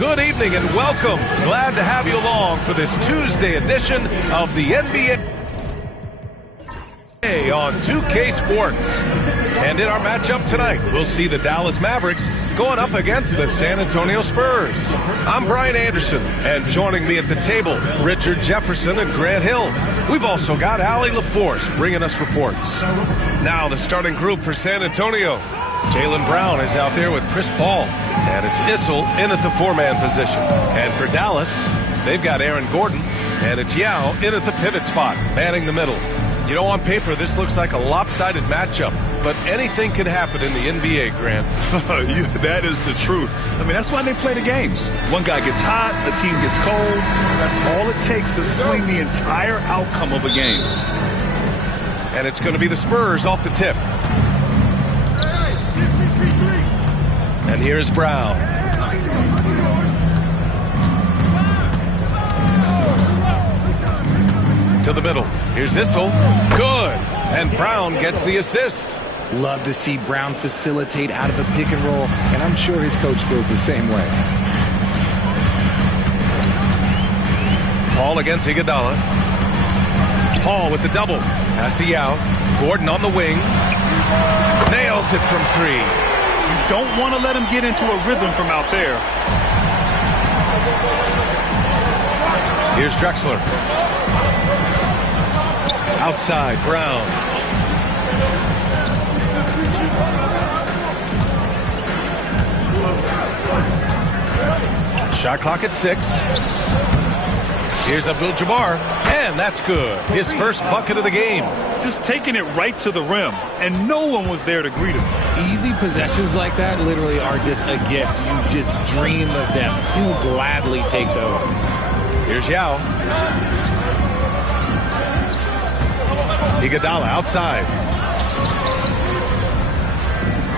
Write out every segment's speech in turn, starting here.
Good evening and welcome. Glad to have you along for this Tuesday edition of the NBA on 2K Sports. And in our matchup tonight, we'll see the Dallas Mavericks going up against the San Antonio Spurs. I'm Brian Anderson, and joining me at the table, Richard Jefferson and Grant Hill. We've also got Allie LaForce bringing us reports. Now the starting group for San Antonio. Jaylen Brown is out there with Chris Paul, and it's Issel in at the four-man position. And for Dallas, they've got Aaron Gordon, and it's Yao in at the pivot spot, manning the middle. You know, on paper, this looks like a lopsided matchup, but anything could happen in the NBA, Grant. That is the truth. I mean, that's why they play the games. One guy gets hot, the team gets cold. That's all it takes to swing the entire outcome of a game. And it's going to be the Spurs off the tip. And here's Brown. To the middle. Here's Issel. Good. And Brown gets the assist. Love to see Brown facilitate out of a pick and roll, and I'm sure his coach feels the same way. Paul against Iguodala. Paul with the double. Pass to Yao. Gordon on the wing. Nails it from three. You don't want to let him get into a rhythm from out there. Here's Drexler. Outside, Brown. Shot clock at 6. Here's Abdul-Jabbar, and that's good. His first bucket of the game. Just taking it right to the rim, and no one was there to greet him. Easy possessions like that literally are just a gift. You just dream of them. You'll gladly take those. Here's Yao. Iguodala outside.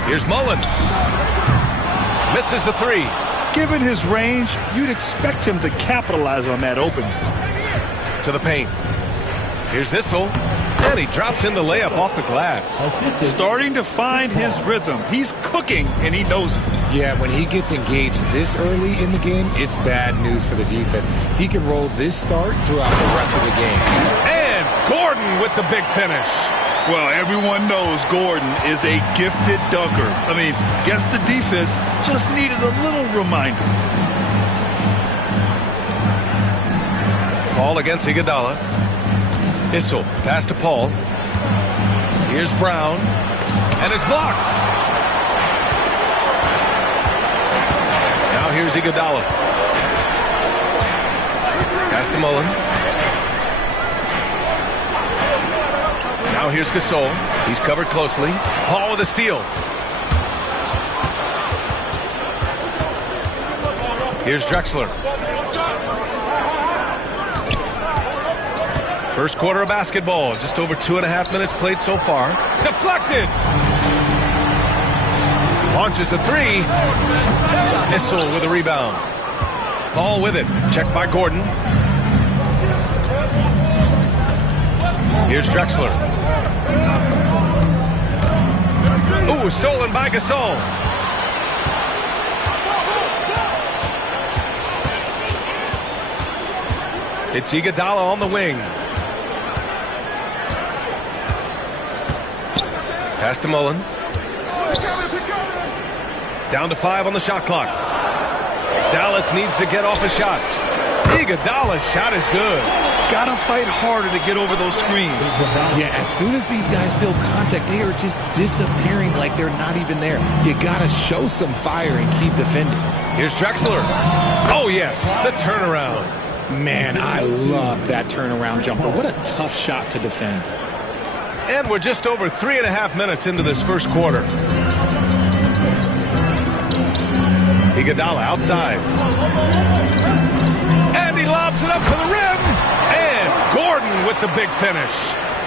Here's Mullen. Misses the three. Given his range, you'd expect him to capitalize on that opening. To the paint. Here's Issel. And he drops in the layup off the glass. Starting to find his rhythm. He's cooking, and he knows it. Yeah, when he gets engaged this early in the game, it's bad news for the defense. He can roll this start throughout the rest of the game. And Gordon with the big finish. Well, everyone knows Gordon is a gifted dunker. I mean, guess the defense just needed a little reminder. Paul against Iguodala. Issel, pass to Paul. Here's Brown. And it's blocked. Now here's Iguodala. Pass to Mullen. Now here's Gasol. He's covered closely. Paul with a steal. Here's Drexler. First quarter of basketball. Just over 2.5 minutes played so far. Deflected. Launches a three. Issel with a rebound. Paul with it. Checked by Gordon. Here's Drexler. Ooh, stolen by Gasol. It's Iguodala on the wing. Pass to Mullen. Down to 5 on the shot clock. Dallas needs to get off a shot. Iguodala's shot is good. Gotta fight harder to get over those screens. Yeah, as soon as these guys feel contact, they are just disappearing like they're not even there. You gotta show some fire and keep defending. Here's Drexler. Oh, yes, the turnaround. Man, I love that turnaround jumper. What a tough shot to defend. And we're just over 3.5 minutes into this first quarter. Iguodala outside. And he lobs it up to the rim. And Gordon with the big finish.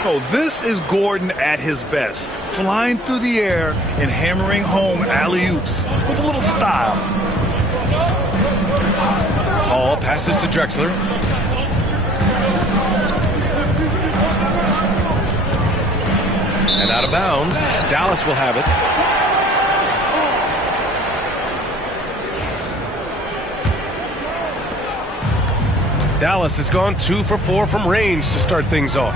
Oh, this is Gordon at his best. Flying through the air and hammering home alley-oops with a little style. Paul passes to Drexler. And out of bounds. Dallas will have it. Dallas has gone 2 for 4 from range to start things off.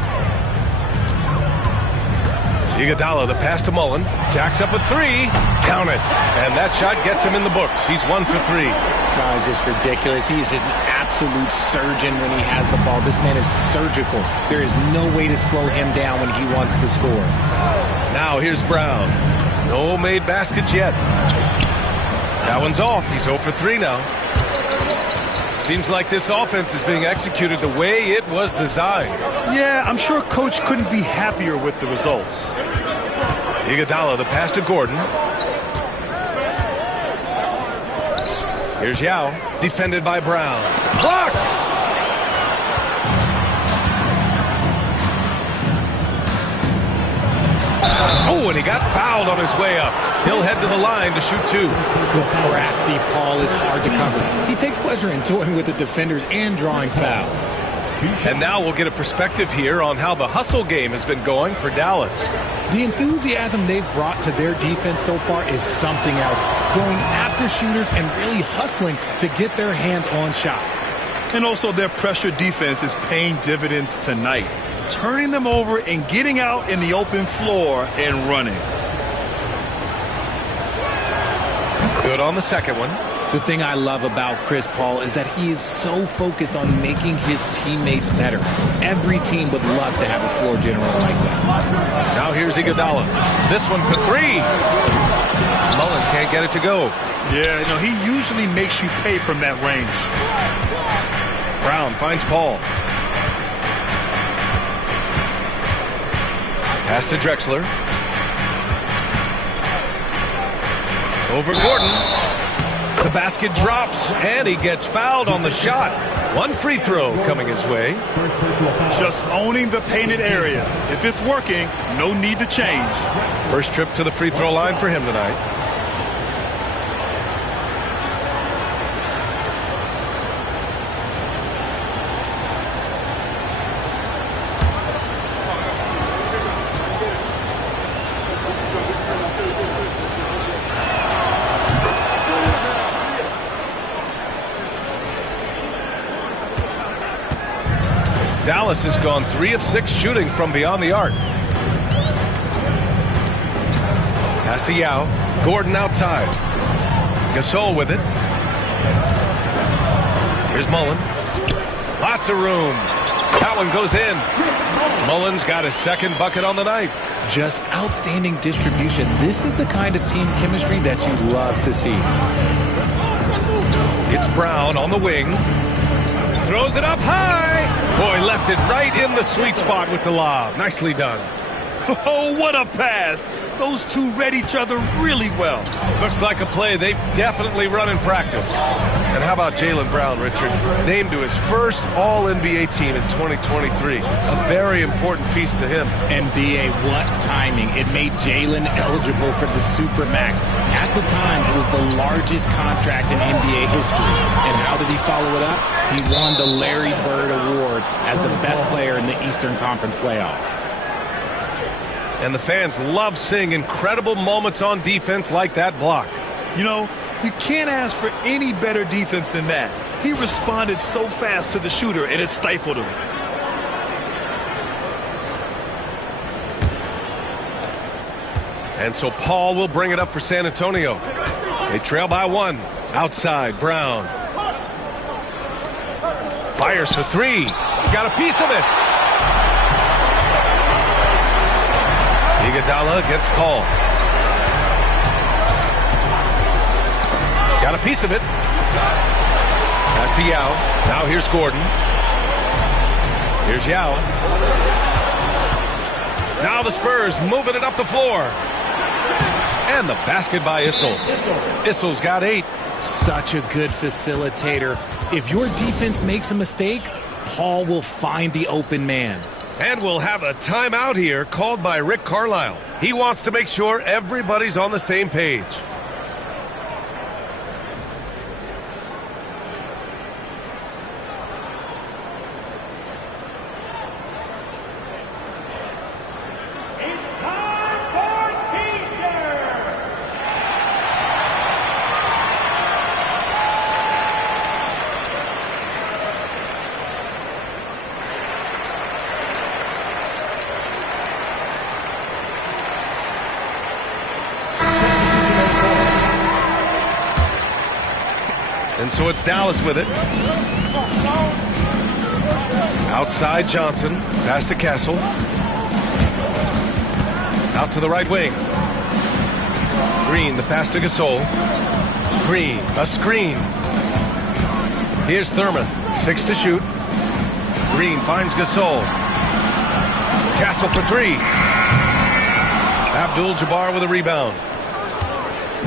Iguodala, the pass to Mullen. Jacks up a 3. Count it. And that shot gets him in the books. He's 1 for 3. No, it's just ridiculous. He's just an absolute surgeon when he has the ball. This man is surgical. There is no way to slow him down when he wants to score. Now here's Brown. No made baskets yet. That one's off. He's 0 for 3 now. Seems like this offense is being executed the way it was designed. Yeah, I'm sure Coach couldn't be happier with the results. Iguodala, the pass to Gordon. Here's Yao, defended by Brown. Blocked! Oh, and he got fouled on his way up. He'll head to the line to shoot 2. The crafty Paul is hard to cover. He takes pleasure in toying with the defenders and drawing fouls. And now we'll get a perspective here on how the hustle game has been going for Dallas. The enthusiasm they've brought to their defense so far is something else. Going after shooters and really hustling to get their hands on shots. And also their pressure defense is paying dividends tonight. Turning them over and getting out in the open floor and running. Good on the second one. The thing I love about Chris Paul is that he is so focused on making his teammates better. Every team would love to have a floor general like that. Now here's Iguodala. This one for 3. Mullen can't get it to go. Yeah, he usually makes you pay from that range. Brown finds Paul. Pass to Drexler. Over Gordon. The basket drops, and he gets fouled on the shot. 1 free throw coming his way. Just owning the painted area. If it's working, no need to change. First trip to the free throw line for him tonight. Dallas has gone 3 of 6 shooting from beyond the arc. Pass to Yao. Gordon outside. Gasol with it. Here's Mullen. Lots of room. That one goes in. Mullen's got his second bucket on the night. Just outstanding distribution. This is the kind of team chemistry that you love to see. It's Brown on the wing. Throws it up high. Boy, left it right in the sweet spot with the lob. Nicely done. Oh, what a pass. Those two read each other really well. Looks like a play they've definitely run in practice. And how about Jaylen Brown, Richard? Named to his first All-NBA team in 2023. A very important piece to him. NBA, what timing. It made Jaylen eligible for the Supermax. At the time, it was the largest contract in NBA history. And how did he follow it up? He won the Larry Bird Award as the best player in the Eastern Conference playoffs. And the fans love seeing incredible moments on defense like that block. You can't ask for any better defense than that. He responded so fast to the shooter, and it stifled him. And so Paul will bring it up for San Antonio. They trail by 1. Outside, Brown. Fires for 3. Got a piece of it. Iguodala against Paul. Got a piece of it. Pass to Yao. Now here's Gordon. Here's Yao. Now the Spurs moving it up the floor. And the basket by Issel. Issel's got 8. Such a good facilitator. If your defense makes a mistake, Paul will find the open man. And we'll have a timeout here called by Rick Carlisle. He wants to make sure everybody's on the same page. And so it's Dallas with it. Outside Johnson. Pass to Castle. Out to the right wing. Green, the pass to Gasol. Green, a screen. Here's Thurman. 6 to shoot. Green finds Gasol. Castle for 3. Abdul-Jabbar with a rebound.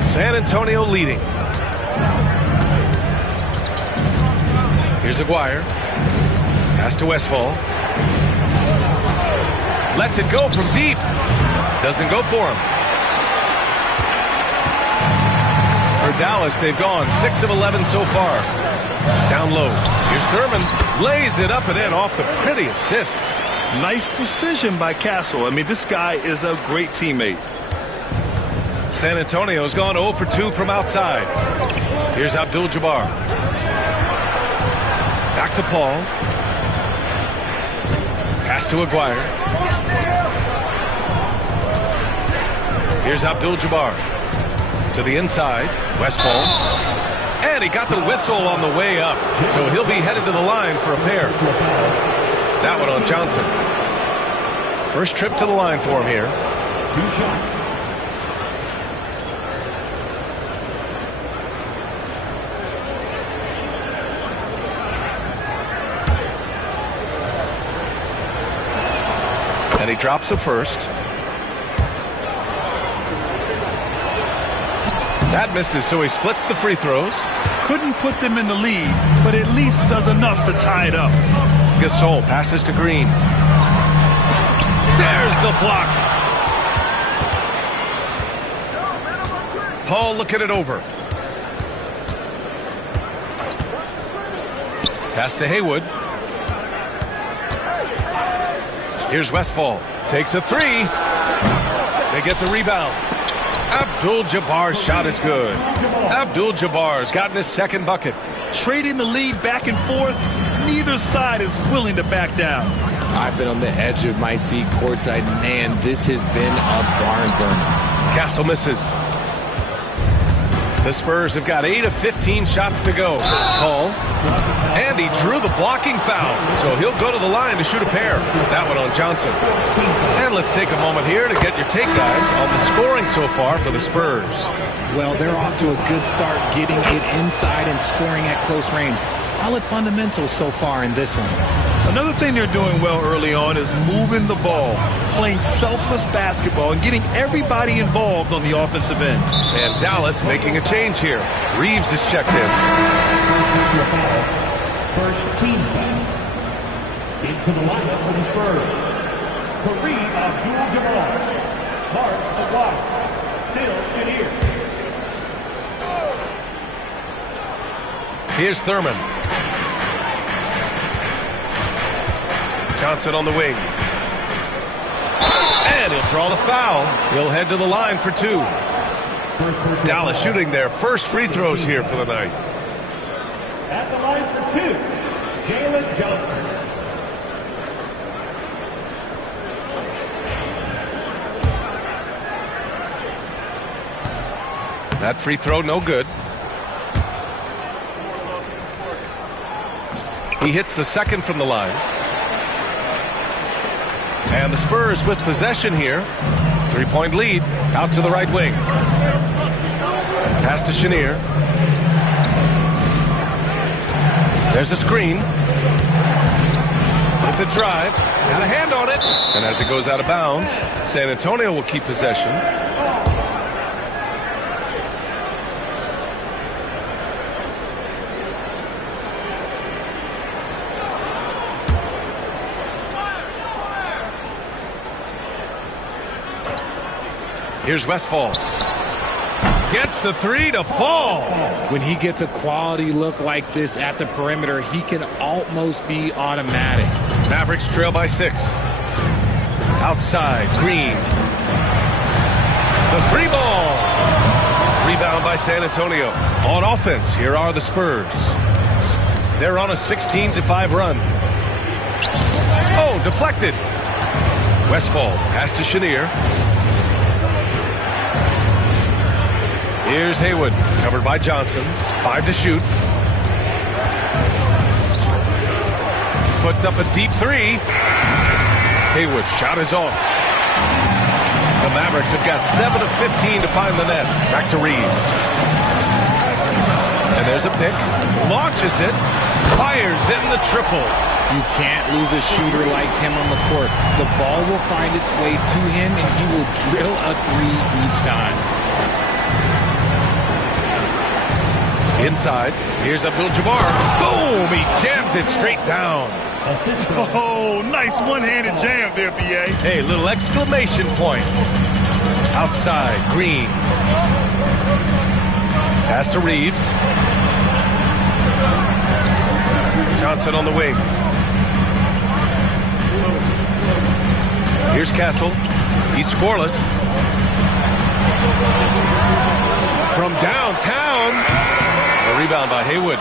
San Antonio leading. Here's Aguirre. Pass to Westfall. Lets it go from deep. Doesn't go for him. For Dallas, they've gone 6 of 11 so far. Down low. Here's Thurman. Lays it up and in off the pretty assist. Nice decision by Castle. I mean, this guy is a great teammate. San Antonio's gone 0 for 2 from outside. Here's Abdul-Jabbar. Back to Paul. Pass to Aguirre. Here's Abdul-Jabbar. To the inside. Westfall. And he got the whistle on the way up. So he'll be headed to the line for a pair. That one on Johnson. First trip to the line for him here. 2 shots. And he drops a first. That misses, so he splits the free throws. Couldn't put them in the lead, but at least does enough to tie it up. Gasol passes to Green. There's the block. Paul looking it over. Pass to Haywood. Here's Westfall. Takes a 3. They get the rebound. Abdul-Jabbar's shot is good. Abdul-Jabbar's gotten his second bucket. Trading the lead back and forth, neither side is willing to back down. I've been on the edge of my seat courtside. Man, this has been a barn burner. Castle misses. The Spurs have got 8 of 15 shots to go. Call. And he drew the blocking foul. So he'll go to the line to shoot a pair. That one on Johnson. And let's take a moment here to get your take, guys, on the scoring so far for the Spurs. Well, they're off to a good start getting it inside and scoring at close range. Solid fundamentals so far in this one. Another thing they're doing well early on is moving the ball, playing selfless basketball, and getting everybody involved on the offensive end. And Dallas making a change here. Reeves is checked in. First team foul. Into the lineup for the Spurs. Kareem Abdul-Jabbar. Mark Aguirre. Phil Chenier. Here's Thurman. Johnson on the wing. And he'll draw the foul. He'll head to the line for 2. Dallas shooting their first free throws here for the night. At the line for 2, Jalen Johnson. That free throw no good. He hits the second from the line. And the Spurs with possession here. 3-point lead. Out to the right wing. Pass to Chenier. There's a screen. With the drive. Got a hand on it. And as it goes out of bounds, San Antonio will keep possession. Here's Westfall. Gets the 3 to fall. When he gets a quality look like this at the perimeter, he can almost be automatic. Mavericks trail by 6. Outside, Green. The 3 ball. Rebound by San Antonio. On offense, here are the Spurs. They're on a 16-5 run. Oh, deflected. Westfall, pass to Chenier. Here's Haywood, covered by Johnson. 5 to shoot. puts up a deep three. Haywood shot is off. The Mavericks have got 7 of 15 to find the net. Back to Reeves. And there's a pick. Launches it. Fires in the triple. You can't lose a shooter like him on the court. The ball will find its way to him, and he will drill a three each time. Inside. Here's Abdul-Jabbar. Boom! He jams it straight down. Oh, nice one-handed jam there, B.A. Hey, little exclamation point. Outside, Green. Pass to Reeves. Johnson on the wing. Here's Castle. He's scoreless. From downtown. A rebound by Haywood.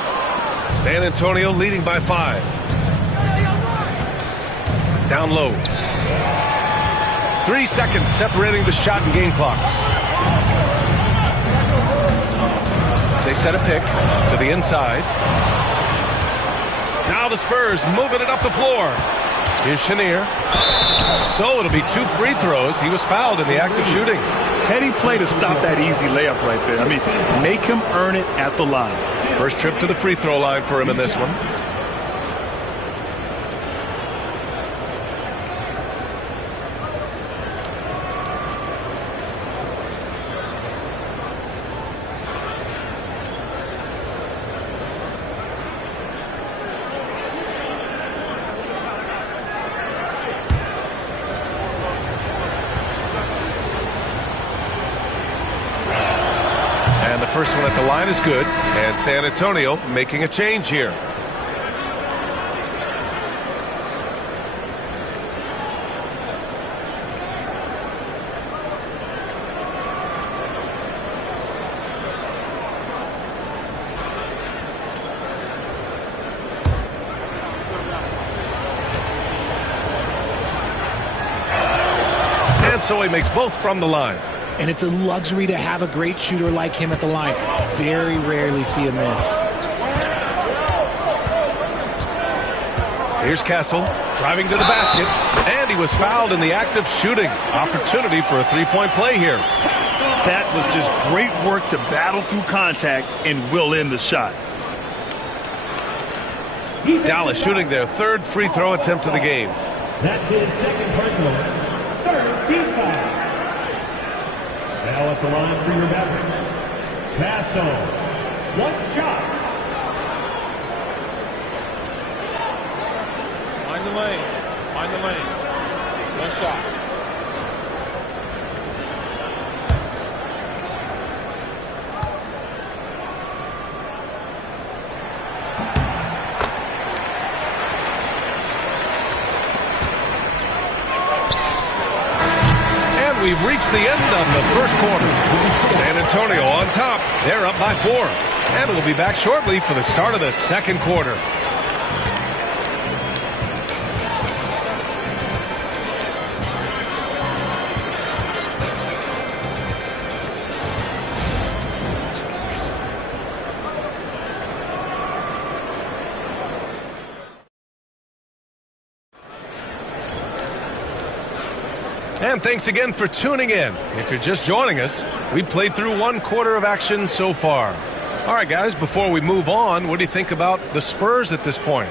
San Antonio leading by 5. Down low. 3 seconds separating the shot and game clocks. They set a pick to the inside. Now the Spurs moving it up the floor. Here's Chenier. So it'll be 2 free throws. He was fouled in the act of shooting. Heady play to stop that easy layup right there. I mean, make him earn it at the line. First trip to the free throw line for him in this one. First one at the line is good, and San Antonio making a change here. And so he makes both from the line. And it's a luxury to have a great shooter like him at the line. Very rarely see a miss. Here's Castle driving to the basket. And he was fouled in the act of shooting. Opportunity for a three-point play here. That was just great work to battle through contact and will in the shot. Dallas shooting their 3rd free throw attempt of the game. That's his 2nd personal. 3rd team foul. Now at the line for your Mavericks, Castle. 1 shot. Find the lanes. Find the lanes. 1 shot. We've reached the end of the first quarter. San Antonio on top. They're up by 4. And we'll be back shortly for the start of the second quarter. And thanks again for tuning in. If you're just joining us, we played through 1 quarter of action so far. All right, guys, before we move on, what do you think about the Spurs at this point?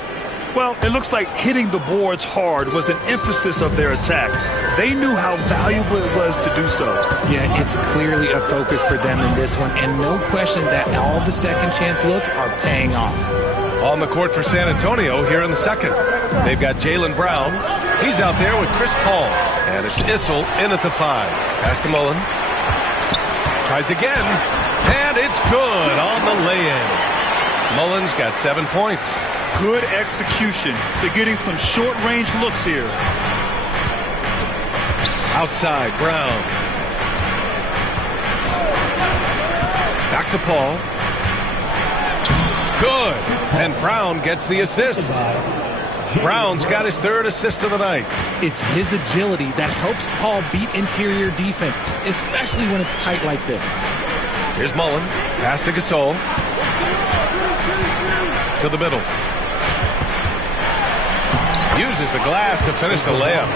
Well, it looks like hitting the boards hard was an emphasis of their attack. They knew how valuable it was to do so. Yeah, it's clearly a focus for them in this one, and no question that all the second chance looks are paying off. On the court for San Antonio here in the second. They've got Jaylen Brown. He's out there with Chris Paul. And it's Issel in at the 5. Pass to Mullen. Tries again. And it's good on the lay-in. Mullen's got 7 points. Good execution. They're getting some short-range looks here. Outside, Brown. Back to Paul. Good. And Brown gets the assist. Brown's got his 3rd assist of the night. It's his agility that helps Paul beat interior defense, especially when it's tight like this. Here's Mullen. Pass to Gasol. To the middle. Uses the glass to finish the layup.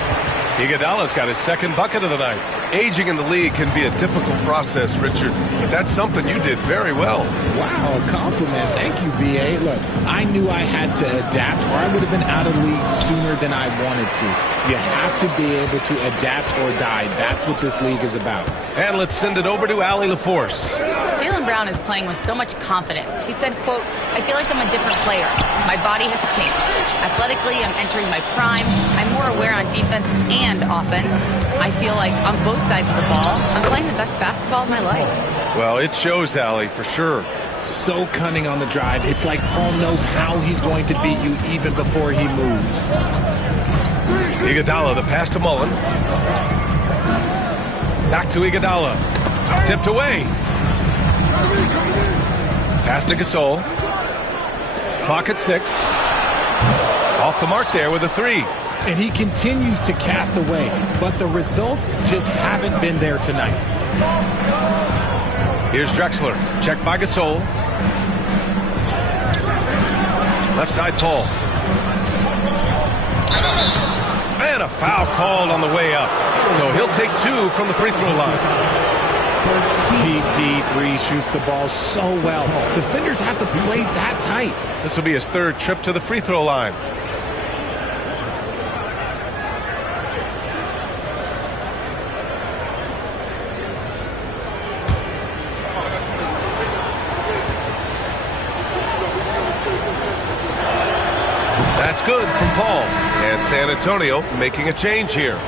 Iguodala's got his second bucket of the night. Aging in the league can be a difficult process, Richard, but that's something you did very well. Wow, a compliment. Thank you, B.A. Look, I knew I had to adapt or I would have been out of the league sooner than I wanted to. You have to be able to adapt or die. That's what this league is about. And let's send it over to Allie LaForce. Jaylen Brown is playing with so much confidence. He said, quote, "I feel like I'm a different player. My body has changed. Athletically, I'm entering my prime. I'm more aware on defense and offense. I feel like on both sides of the ball, I'm playing the best basketball of my life." Well, it shows, Allie, for sure. So cunning on the drive. It's like Paul knows how he's going to beat you even before he moves. Iguodala, the pass to Mullen. Back to Iguodala. Tipped away. Pass to Gasol. Clock at 6. Off the mark there with a 3. And he continues to cast away, but the results just haven't been there tonight. Here's Drexler. Checked by Gasol. Left side, Paul. And a foul called on the way up. So he'll take 2 from the free throw line. CP3 shoots the ball so well. Defenders have to play that tight. This will be his 3rd trip to the free throw line. That's good from Paul. And San Antonio making a change here.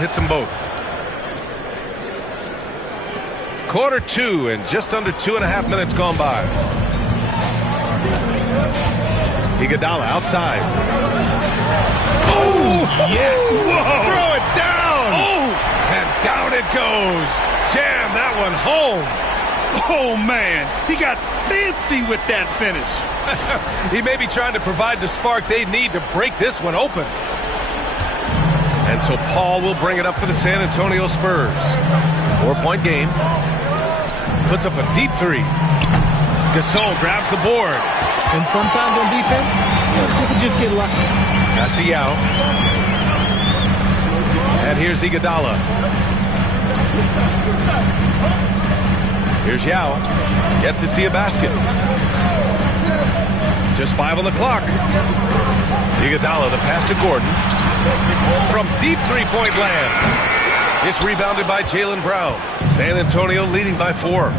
Hits them both. Quarter 2 and just under 2.5 minutes gone by. Iguodala outside. Oh, yes! Whoa. Throw it down! Oh! And down it goes. Jam that one home. Oh, man. He got fancy with that finish. He may be trying to provide the spark they need to break this one open. And so Paul will bring it up for the San Antonio Spurs. 4-point game. Puts up a deep 3. Gasol grabs the board. And sometimes on defense, you can just get lucky. Pass to Yao. And here's Iguodala. Here's Yao. Yet to see a basket. Just 5 on the clock. Iguodala, the pass to Gordon. From deep three-point land. It's rebounded by Jaylen Brown. San Antonio leading by 4.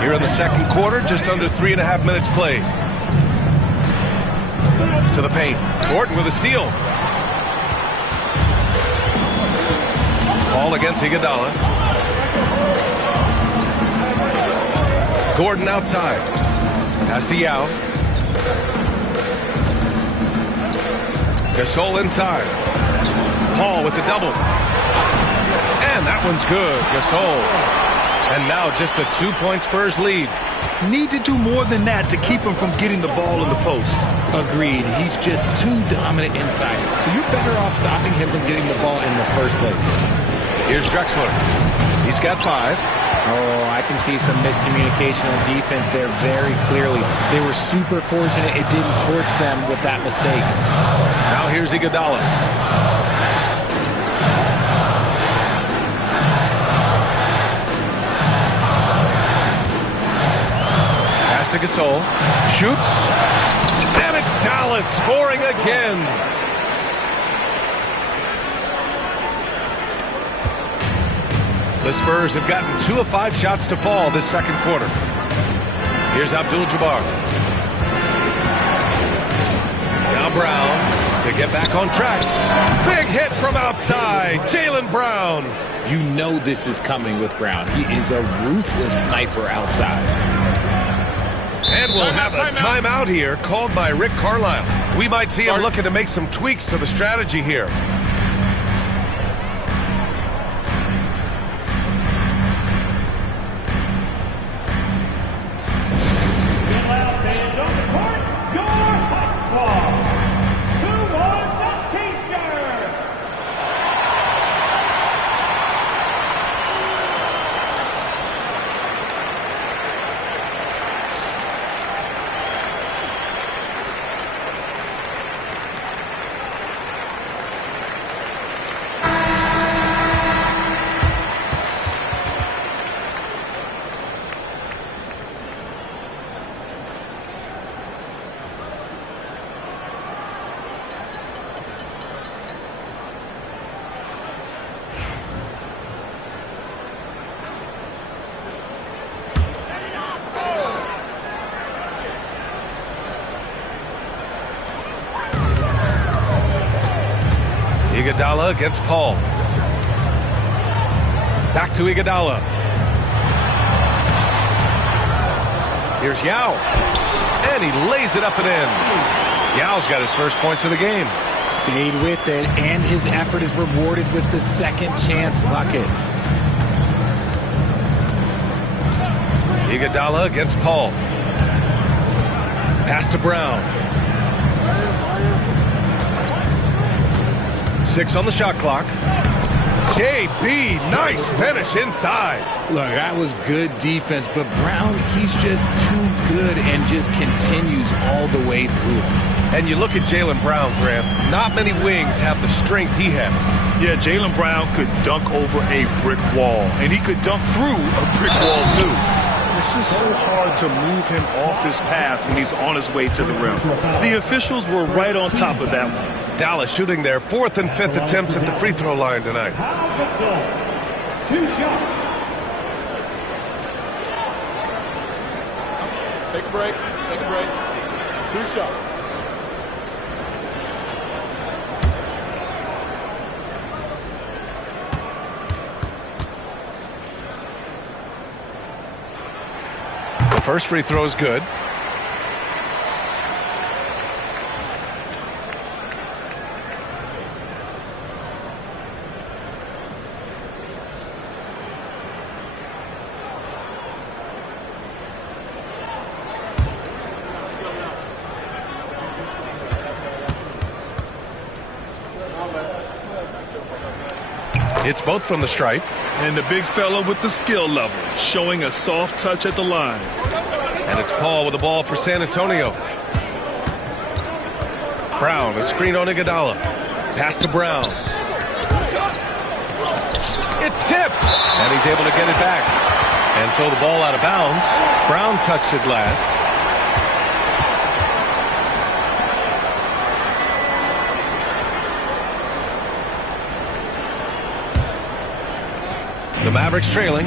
Here in the second quarter, just under 3.5 minutes played. To the paint. Gordon with a steal. Ball against Iguodala. Gordon outside. Pass to Yao. Gasol inside. Paul with the double. And that one's good. Gasol. And now just a 2-point Spurs lead. Need to do more than that to keep him from getting the ball in the post. Agreed. He's just too dominant inside. So you're better off stopping him from getting the ball in the first place. Here's Drexler. He's got 5. Oh, I can see some miscommunication on defense there very clearly. They were super fortunate it didn't torch them with that mistake. Now here's Iguodala. Pass to Gasol. Shoots. And it's Dallas scoring again. The Spurs have gotten 2 of 5 shots to fall this second quarter. Here's Abdul-Jabbar. Now Brown to get back on track. Big hit from outside. Jaylen Brown. You know this is coming with Brown. He is a ruthless sniper outside. And we'll have a timeout here called by Rick Carlisle. We might see him looking to make some tweaks to the strategy here. And on the court, your hot squad. Who wants a t-shirt? Iguodala against Paul. Back to Iguodala. Here's Yao. And he lays it up and in. Yao's got his first points of the game. Stayed with it, and his effort is rewarded with the second chance bucket. Iguodala against Paul. Pass to Brown. 6 on the shot clock. KB, nice finish inside. Look, that was good defense, but Brown, he's just too good and just continues all the way through. And you look at Jaylen Brown, Graham. Not many wings have the strength he has. Yeah, Jaylen Brown could dunk over a brick wall, and he could dunk through a brick wall, too. It's just so hard to move him off his path when he's on his way to the rim. The officials were right on top of that one. Dallas shooting their 4th and 5th attempts at the free throw line tonight. 2 shots. Take a break. Take a break. 2 shots. The first free throw is good. It's both from the stripe. And the big fella with the skill level, showing a soft touch at the line. And it's Paul with the ball for San Antonio. Brown, a screen on Iguodala. Pass to Brown. It's tipped. And he's able to get it back. And so the ball out of bounds. Brown touched it last. The Mavericks trailing.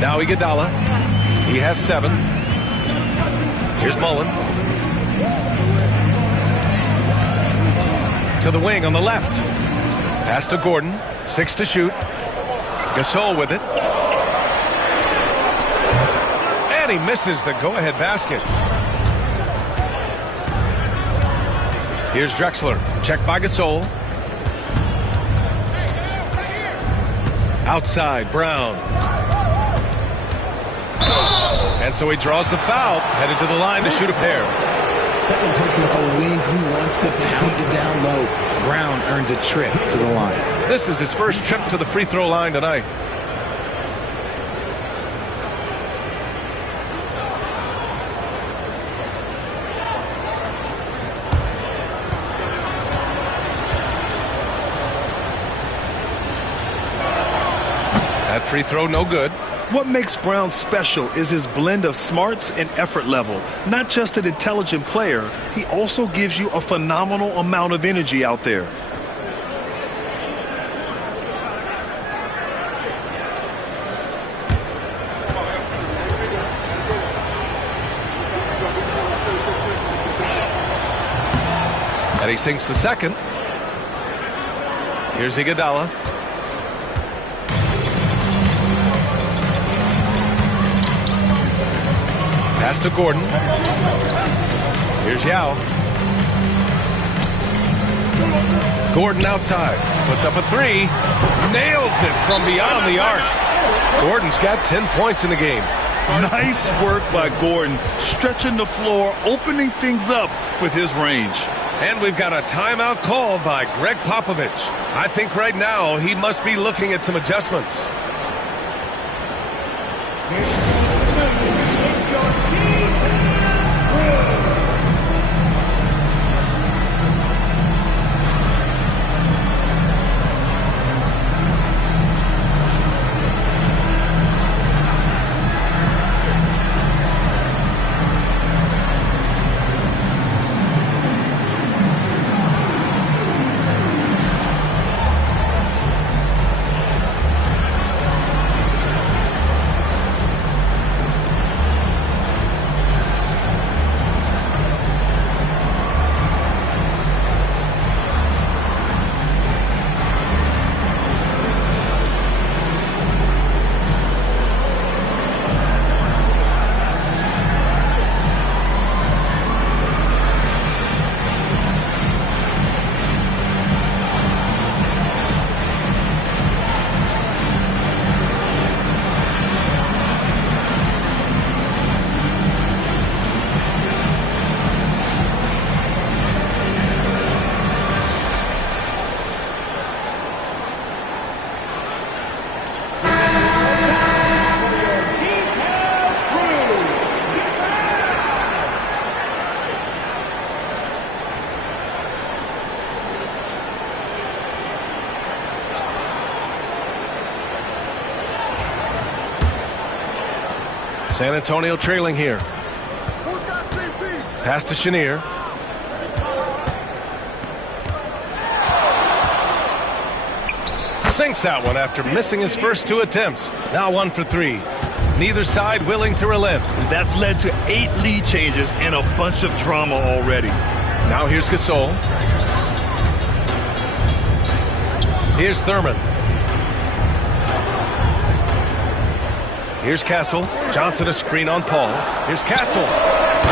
Now Iguodala. He has 7. Here's Mullen. To the wing on the left. Pass to Gordon. 6 to shoot. Gasol with it. And he misses the go-ahead basket. Here's Drexler. Checked by Gasol. Outside, Brown. And so he draws the foul, headed to the line to shoot a pair. A wing who wants to pound it down low. Brown earns a trip to the line. This is his first trip to the free throw line tonight. That free throw no good. What makes Brown special is his blend of smarts and effort level. Not just an intelligent player, he also gives you a phenomenal amount of energy out there. And he sinks the second. Here's Iguodala. Pass to Gordon. Here's Yao. Gordon outside. Puts up a 3. Nails it from beyond the arc. Gordon's got 10 points in the game. Nice work by Gordon, stretching the floor, opening things up with his range. And we've got a timeout called by Greg Popovich. I think right now he must be looking at some adjustments. San Antonio trailing here. Pass to Chenier. Sinks that one after missing his first 2 attempts. Now 1 for 3. Neither side willing to relent. That's led to 8 lead changes and a bunch of drama already. Now here's Gasol. Here's Thurman. Here's Castle. Johnson a screen on Paul. Here's Castle.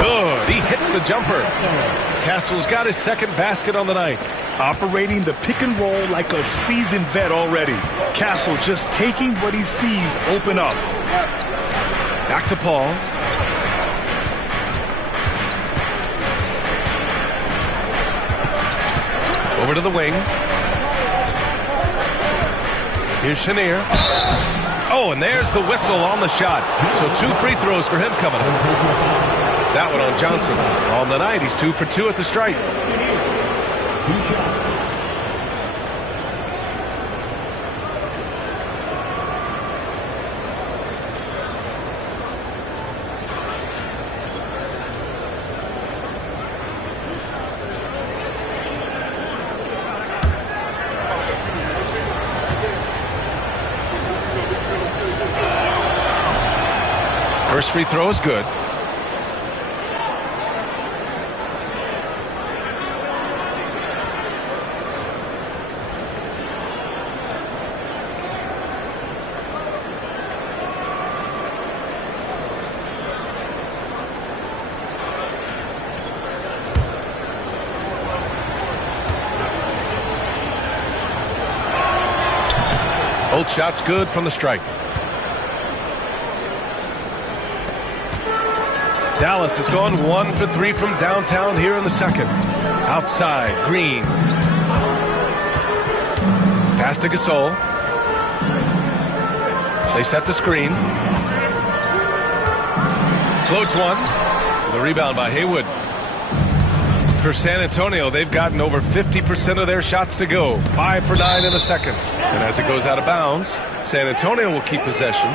Good. He hits the jumper. Castle's got his second basket on the night. Operating the pick and roll like a seasoned vet already. Castle just taking what he sees open up. Back to Paul. Over to the wing. Here's Chenier. Oh, and there's the whistle on the shot. So 2 free throws for him coming up. That one on Johnson. On the night, he's 2 for 2 at the stripe. 2 shots. First free throw is good. Both shots good from the stripe. Dallas has gone 1 for 3 from downtown here in the second. Outside, Green. Pass to Gasol. They set the screen. Floats one. The rebound by Haywood. For San Antonio, they've gotten over 50% of their shots to go. 5 for 9 in the second. And as it goes out of bounds, San Antonio will keep possession.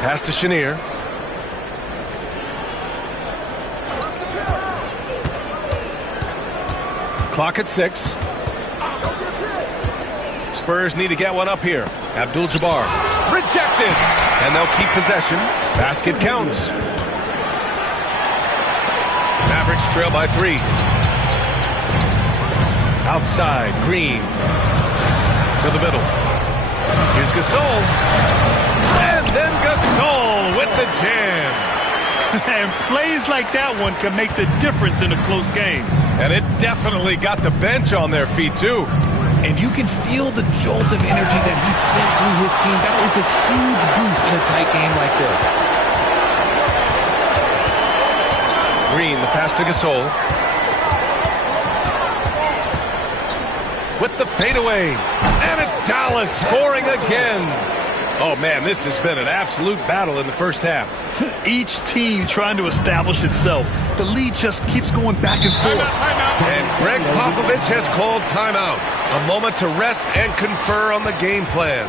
Pass to Chenier. Clock at 6. Spurs need to get one up here. Abdul-Jabbar. Rejected. And they'll keep possession. Basket counts. Mavericks trail by 3. Outside, Green. To the middle. Here's Gasol. And then Gasol with the jam. And plays like that one can make the difference in a close game. And it definitely got the bench on their feet, too. And you can feel the jolt of energy that he sent through his team. That is a huge boost in a tight game like this. Green, the pass to Gasol. With the fadeaway. And it's Dallas scoring again. Oh, man, this has been an absolute battle in the first half. Each team trying to establish itself. The lead just keeps going back and forth. And Greg Popovich has called timeout. A moment to rest and confer on the game plan.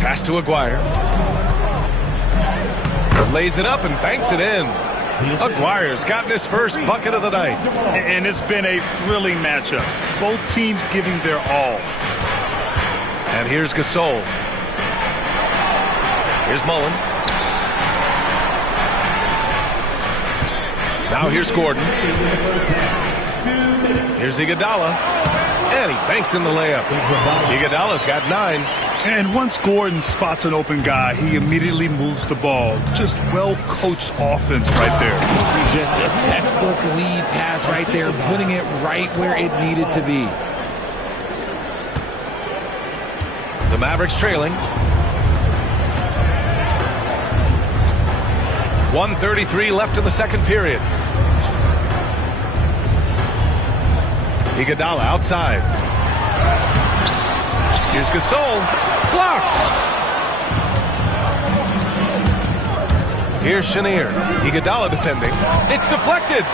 Pass to Aguirre. Lays it up and banks it in. Aguirre's gotten his first bucket of the night. And it's been a thrilling matchup. Both teams giving their all. And here's Gasol. Here's Mullen. Now here's Gordon. Here's Iguodala. And he banks in the layup. Iguodala's got 9. And once Gordon spots an open guy, he immediately moves the ball. Just well-coached offense right there. Just a textbook lead pass right there, putting it right where it needed to be. The Mavericks trailing. 1:33 left in the second period. Iguodala outside. Here's Gasol. Blocked. Here's Chenier. Iguodala defending. It's deflected.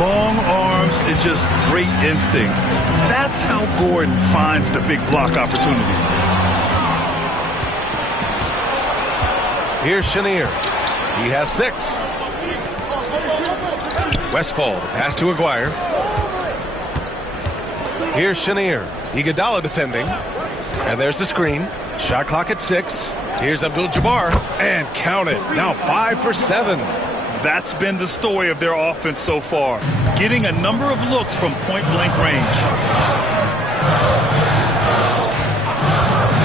Long arms and just great instincts. That's how Gordon finds the big block opportunity. Here's Chenier. He has 6. Westfall, the pass to Aguirre. Here's Chenier. Iguodala defending. And there's the screen. Shot clock at 6. Here's Abdul-Jabbar. And count it. Now 5 for 7. That's been the story of their offense so far. Getting a number of looks from point-blank range.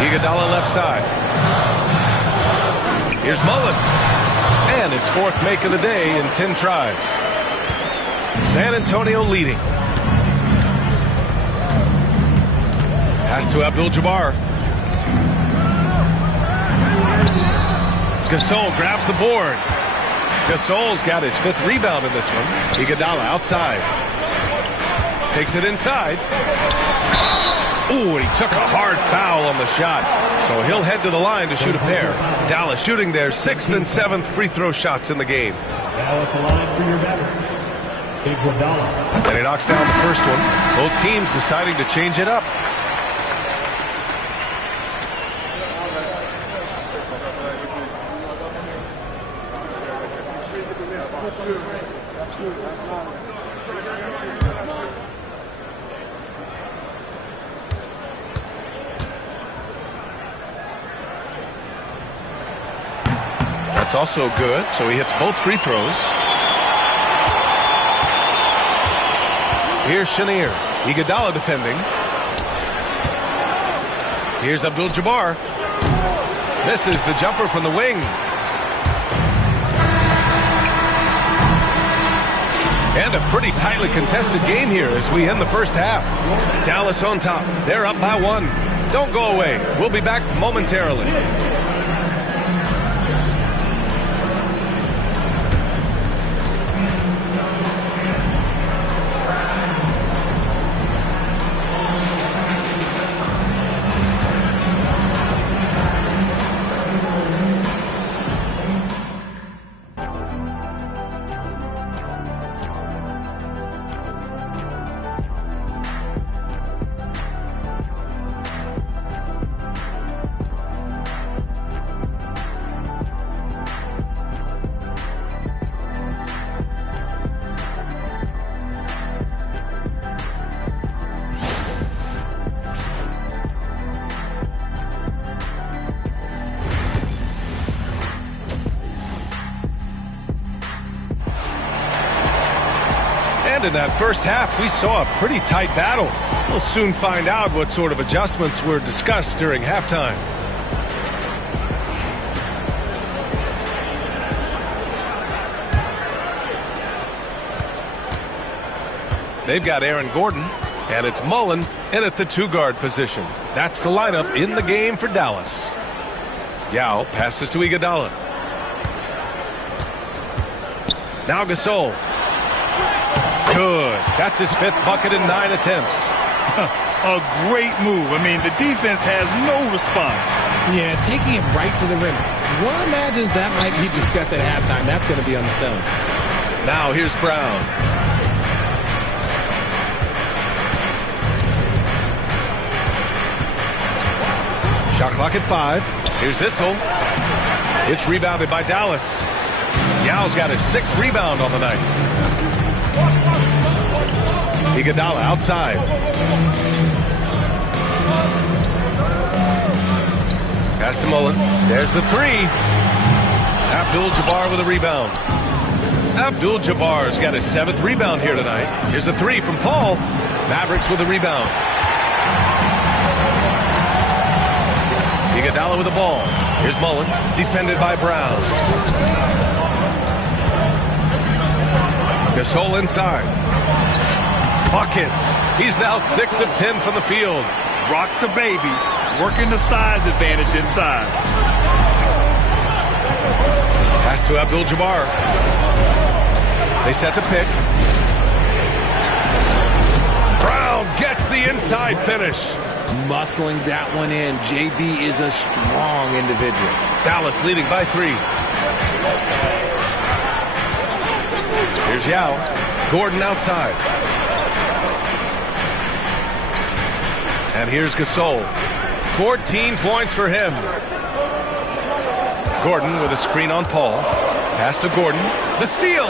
Iguodala left side. Here's Mullen. And his 4th make of the day in 10 tries. San Antonio leading. Pass to Abdul-Jabbar. Gasol grabs the board. Gasol's got his 5th rebound in this one. Iguodala outside. Takes it inside. Ooh, and he took a hard foul on the shot. So he'll head to the line to shoot a pair. Dallas shooting their 6th and 7th free throw shots in the game. Now at the line for your Mavericks, Iguodala. And he knocks down the first one. Both teams deciding to change it up. That's also good, so he hits both free throws. Here's Chenier. Iguodala defending. Here's Abdul-Jabbar. Misses the jumper from the wing. And a pretty tightly contested game here as we end the first half. Dallas on top. They're up by 1. Don't go away. We'll be back momentarily. In that first half, we saw a pretty tight battle. We'll soon find out what sort of adjustments were discussed during halftime. They've got Aaron Gordon, and it's Mullen in at the two-guard position. That's the lineup in the game for Dallas. Yao passes to Iguodala. Now Gasol. Good. That's his 5th bucket in 9 attempts. A great move. I mean, the defense has no response. Yeah, taking it right to the rim. One imagines that might be discussed at halftime. That's going to be on the film. Now here's Brown. Shot clock at 5. Here's Issel. It's rebounded by Dallas. Yao's got his 6th rebound on the night. Iguodala outside. Pass to Mullen. There's the 3. Abdul-Jabbar with a rebound. Abdul-Jabbar's got his 7th rebound here tonight. Here's a 3 from Paul. Mavericks with a rebound. Iguodala with the ball. Here's Mullen, defended by Brown. Gasol inside. Buckets. He's now 6 of 10 from the field. Rock the baby. Working the size advantage inside. Pass to Abdul-Jabbar. They set the pick. Brown gets the inside finish. Muscling that one in. JB is a strong individual. Dallas leading by 3. Here's Yao. Gordon outside. And here's Gasol. 14 points for him. Gordon with a screen on Paul. Pass to Gordon. The steal.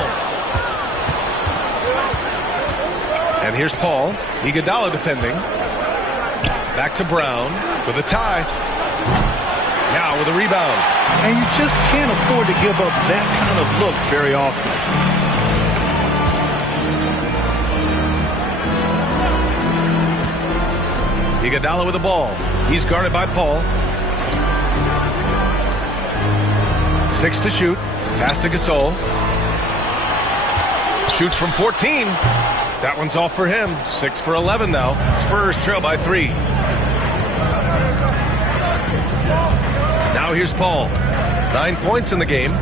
And here's Paul. Iguodala defending. Back to Brown for the tie. Now with a rebound. And you just can't afford to give up that kind of look very often. Iguodala with the ball. He's guarded by Paul. 6 to shoot. Pass to Gasol. Shoots from 14. That one's off for him. 6 for 11 now. Spurs trail by 3. Now here's Paul. 9 points in the game.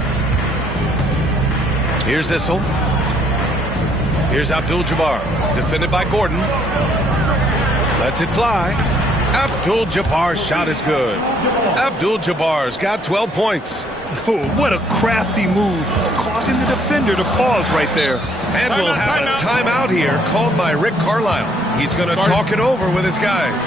Here's Issel. Here's Abdul-Jabbar. Defended by Gordon. Lets it fly. Abdul-Jabbar's shot is good. Abdul-Jabbar's got 12 points. Oh, what a crafty move, causing the defender to pause right there. And we'll have a timeout here called by Rick Carlisle. He's going to talk it over with his guys.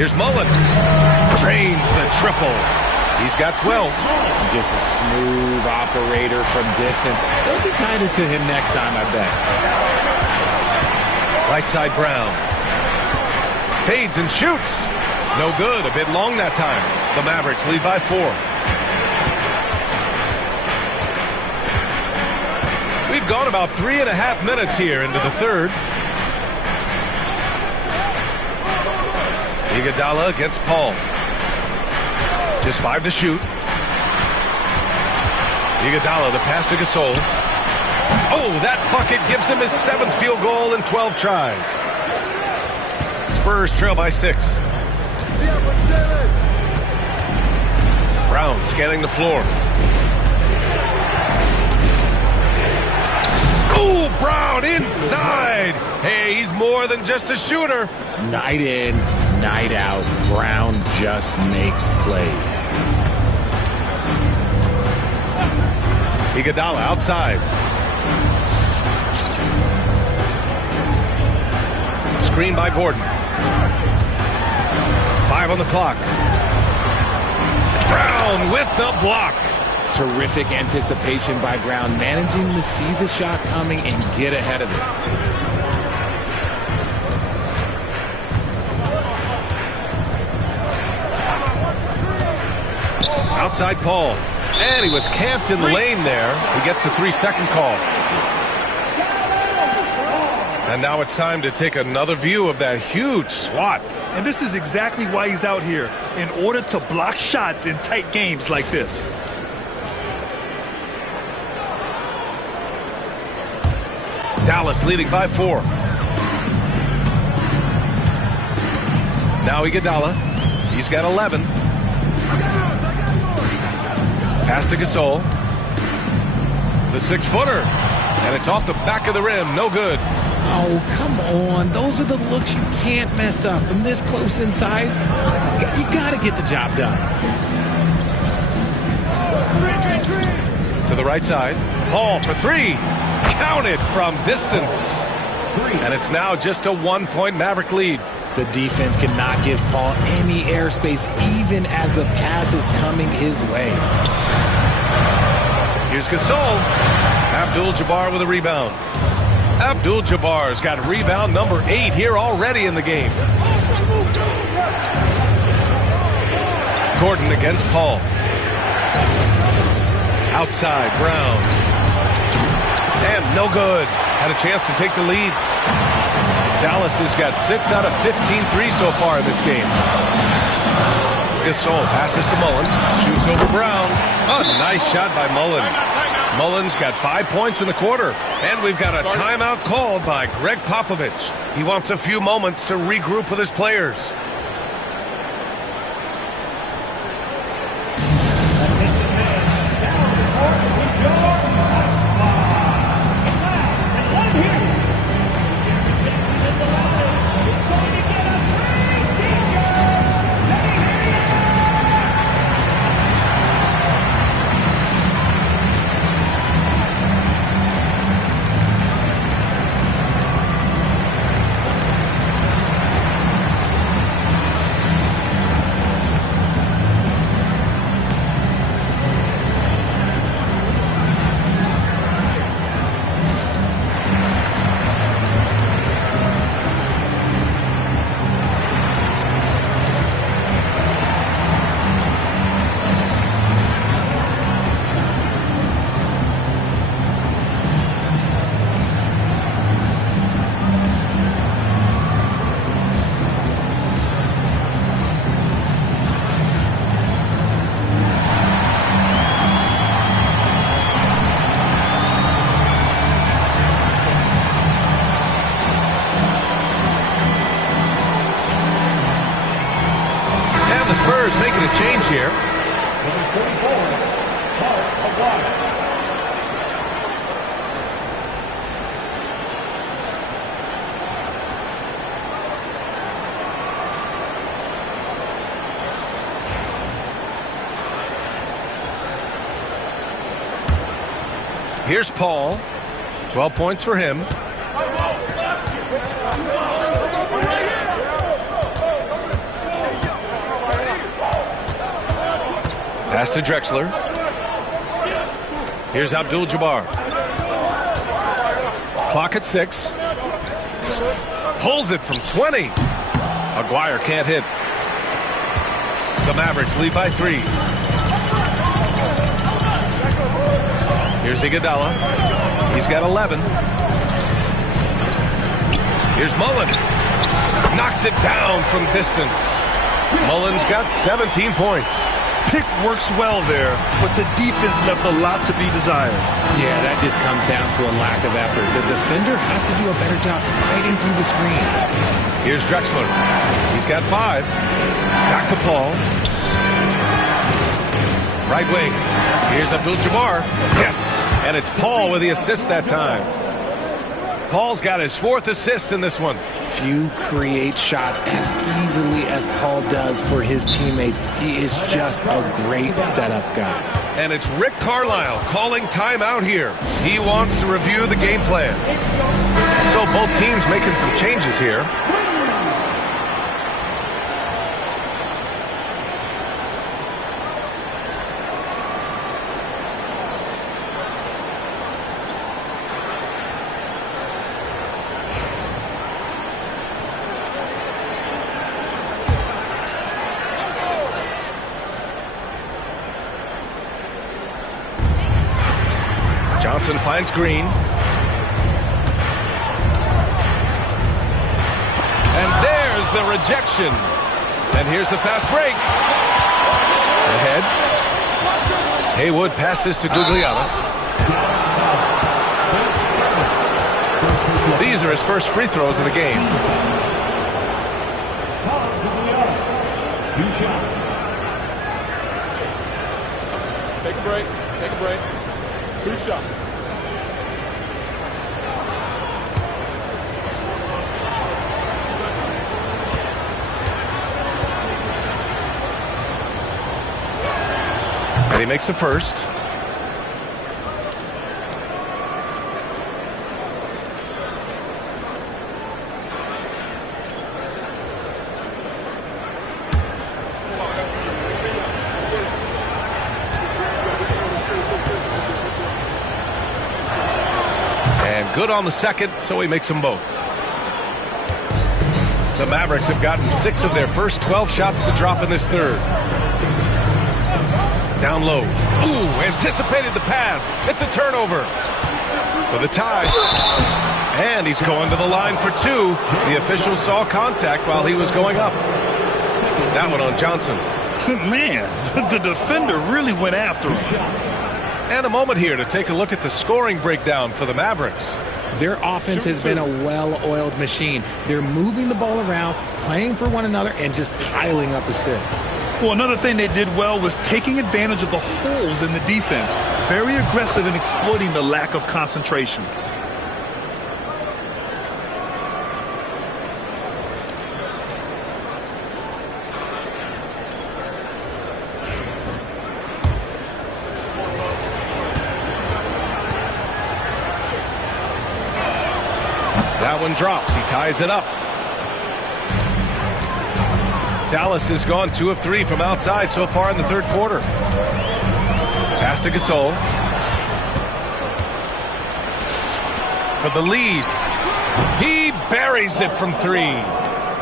Here's Mullen. Drains the triple. He's got 12. Just a smooth operator from distance. They'll be tighter to him next time, I bet. Right side Brown. Fades and shoots. No good. A bit long that time. The Mavericks lead by 4. gone about 3.5 minutes here into the third. Iguodala against Paul. Just 5 to shoot. Iguodala, the pass to Gasol. Oh, that bucket gives him his 7th field goal in 12 tries. Spurs trail by 6. Brown scanning the floor. Oh, Brown inside. Hey, he's more than just a shooter. Night in, night out, Brown just makes plays. Iguodala outside. Screen by Gordon. 5 on the clock. Brown with the block. Terrific anticipation by Brown, managing to see the shot coming and get ahead of it. Outside Paul. And he was camped in the lane there. He gets a 3-second call. And now it's time to take another view of that huge swat. And this is exactly why he's out here, in order to block shots in tight games like this. Dallas leading by 4. Now Iguodala. He's got 11. Pass to Gasol. The 6-footer. And it's off the back of the rim. No good. Oh, come on. Those are the looks you can't mess up. From this close inside, you got to get the job done. To the right side. Paul for 3. Counted from distance. And it's now just a 1-point Maverick lead. The defense cannot give Paul any airspace, even as the pass is coming his way. Here's Gasol. Abdul-Jabbar with a rebound. Abdul-Jabbar's got rebound number 8 here already in the game. Gordon against Paul. Outside, Brown. And no good. Had a chance to take the lead. Dallas has got 6 out of 15 threes so far in this game. Gasol passes to Mullen. Shoots over Brown. A nice shot by Mullen. Mullen's got 5 points in the quarter. And we've got a timeout called by Greg Popovich. He wants a few moments to regroup with his players. Spurs making a change here. Number 34, Mark Aguirre. Here's Paul. 12 points for him. Pass to Drexler. Here's Abdul-Jabbar. Clock at 6. Pulls it from 20. Aguirre can't hit. The Mavericks lead by 3. Here's Iguodala. He's got 11. Here's Mullen. Knocks it down from distance. Mullen's got 17 points. Pick works well there, but the defense left a lot to be desired. Yeah, that just comes down to a lack of effort. The defender has to do a better job fighting through the screen. Here's Drexler. He's got 5. Back to Paul. Right wing. Here's Abdul-Jabbar. Yes! And it's Paul with the assist that time. Paul's got his 4th assist in this one. Few create shots as easily as Paul does for his teammates. He is just a great setup guy. And it's Rick Carlisle calling timeout here. He wants to review the game plan. So both teams making some changes here. Johnson finds Green. And there's the rejection. And here's the fast break. Ahead. Haywood passes to Gugliotta. These are his first free throws of the game. 2 shots. Take a break. Take a break. 2 shots. And he makes the first. Good on the second, so he makes them both. The Mavericks have gotten 6 of their first 12 shots to drop in this third. Down low. Ooh, anticipated the pass. It's a turnover for the tie. And he's going to the line for 2. The official saw contact while he was going up. That one on Johnson. Man, the defender really went after him. And a moment here to take a look at the scoring breakdown for the Mavericks. Their offense has been a well-oiled machine. They're moving the ball around, playing for one another, and just piling up assists. Well, another thing they did well was taking advantage of the holes in the defense. Very aggressive in exploiting the lack of concentration. That one drops. He ties it up. Dallas has gone 2 of 3 from outside so far in the third quarter. Pass to Gasol. For the lead. He buries it from 3.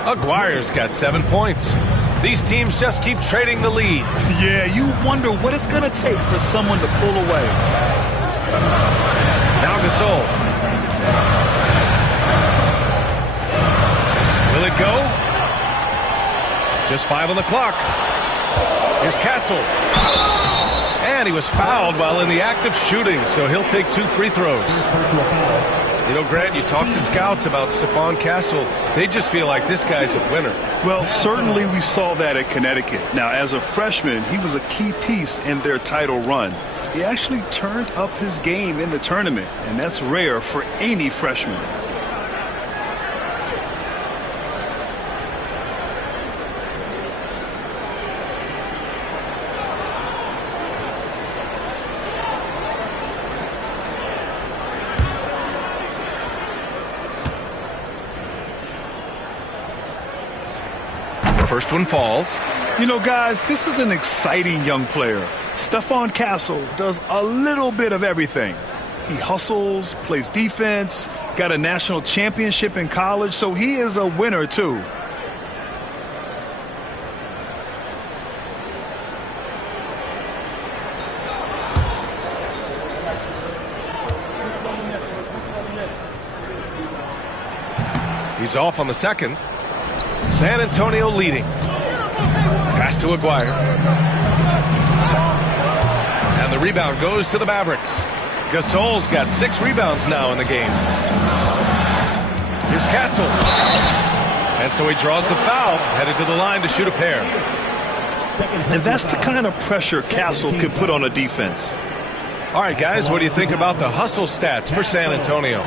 Aguirre's got 7 points. These teams just keep trading the lead. Yeah, you wonder what it's going to take for someone to pull away. Now Gasol. Will it go? Just 5 on the clock. Here's Castle. And he was fouled while in the act of shooting, so he'll take 2 free throws. You know, Grant, you talk to scouts about Stephon Castle. They just feel like this guy's a winner. Well, certainly we saw that at Connecticut. Now, as a freshman, he was a key piece in their title run. He actually turned up his game in the tournament, and that's rare for any freshman. First one falls. You know, guys, this is an exciting young player. Stephon Castle does a little bit of everything. He hustles, plays defense, got a national championship in college, so he is a winner, too. He's off on the second. San Antonio leading. Pass to Aguirre. And the rebound goes to the Mavericks. Gasol's got 6 rebounds now in the game. Here's Castle. And so he draws the foul, headed to the line to shoot a pair. And that's the kind of pressure Castle can put on a defense. All right, guys, what do you think about the hustle stats for San Antonio?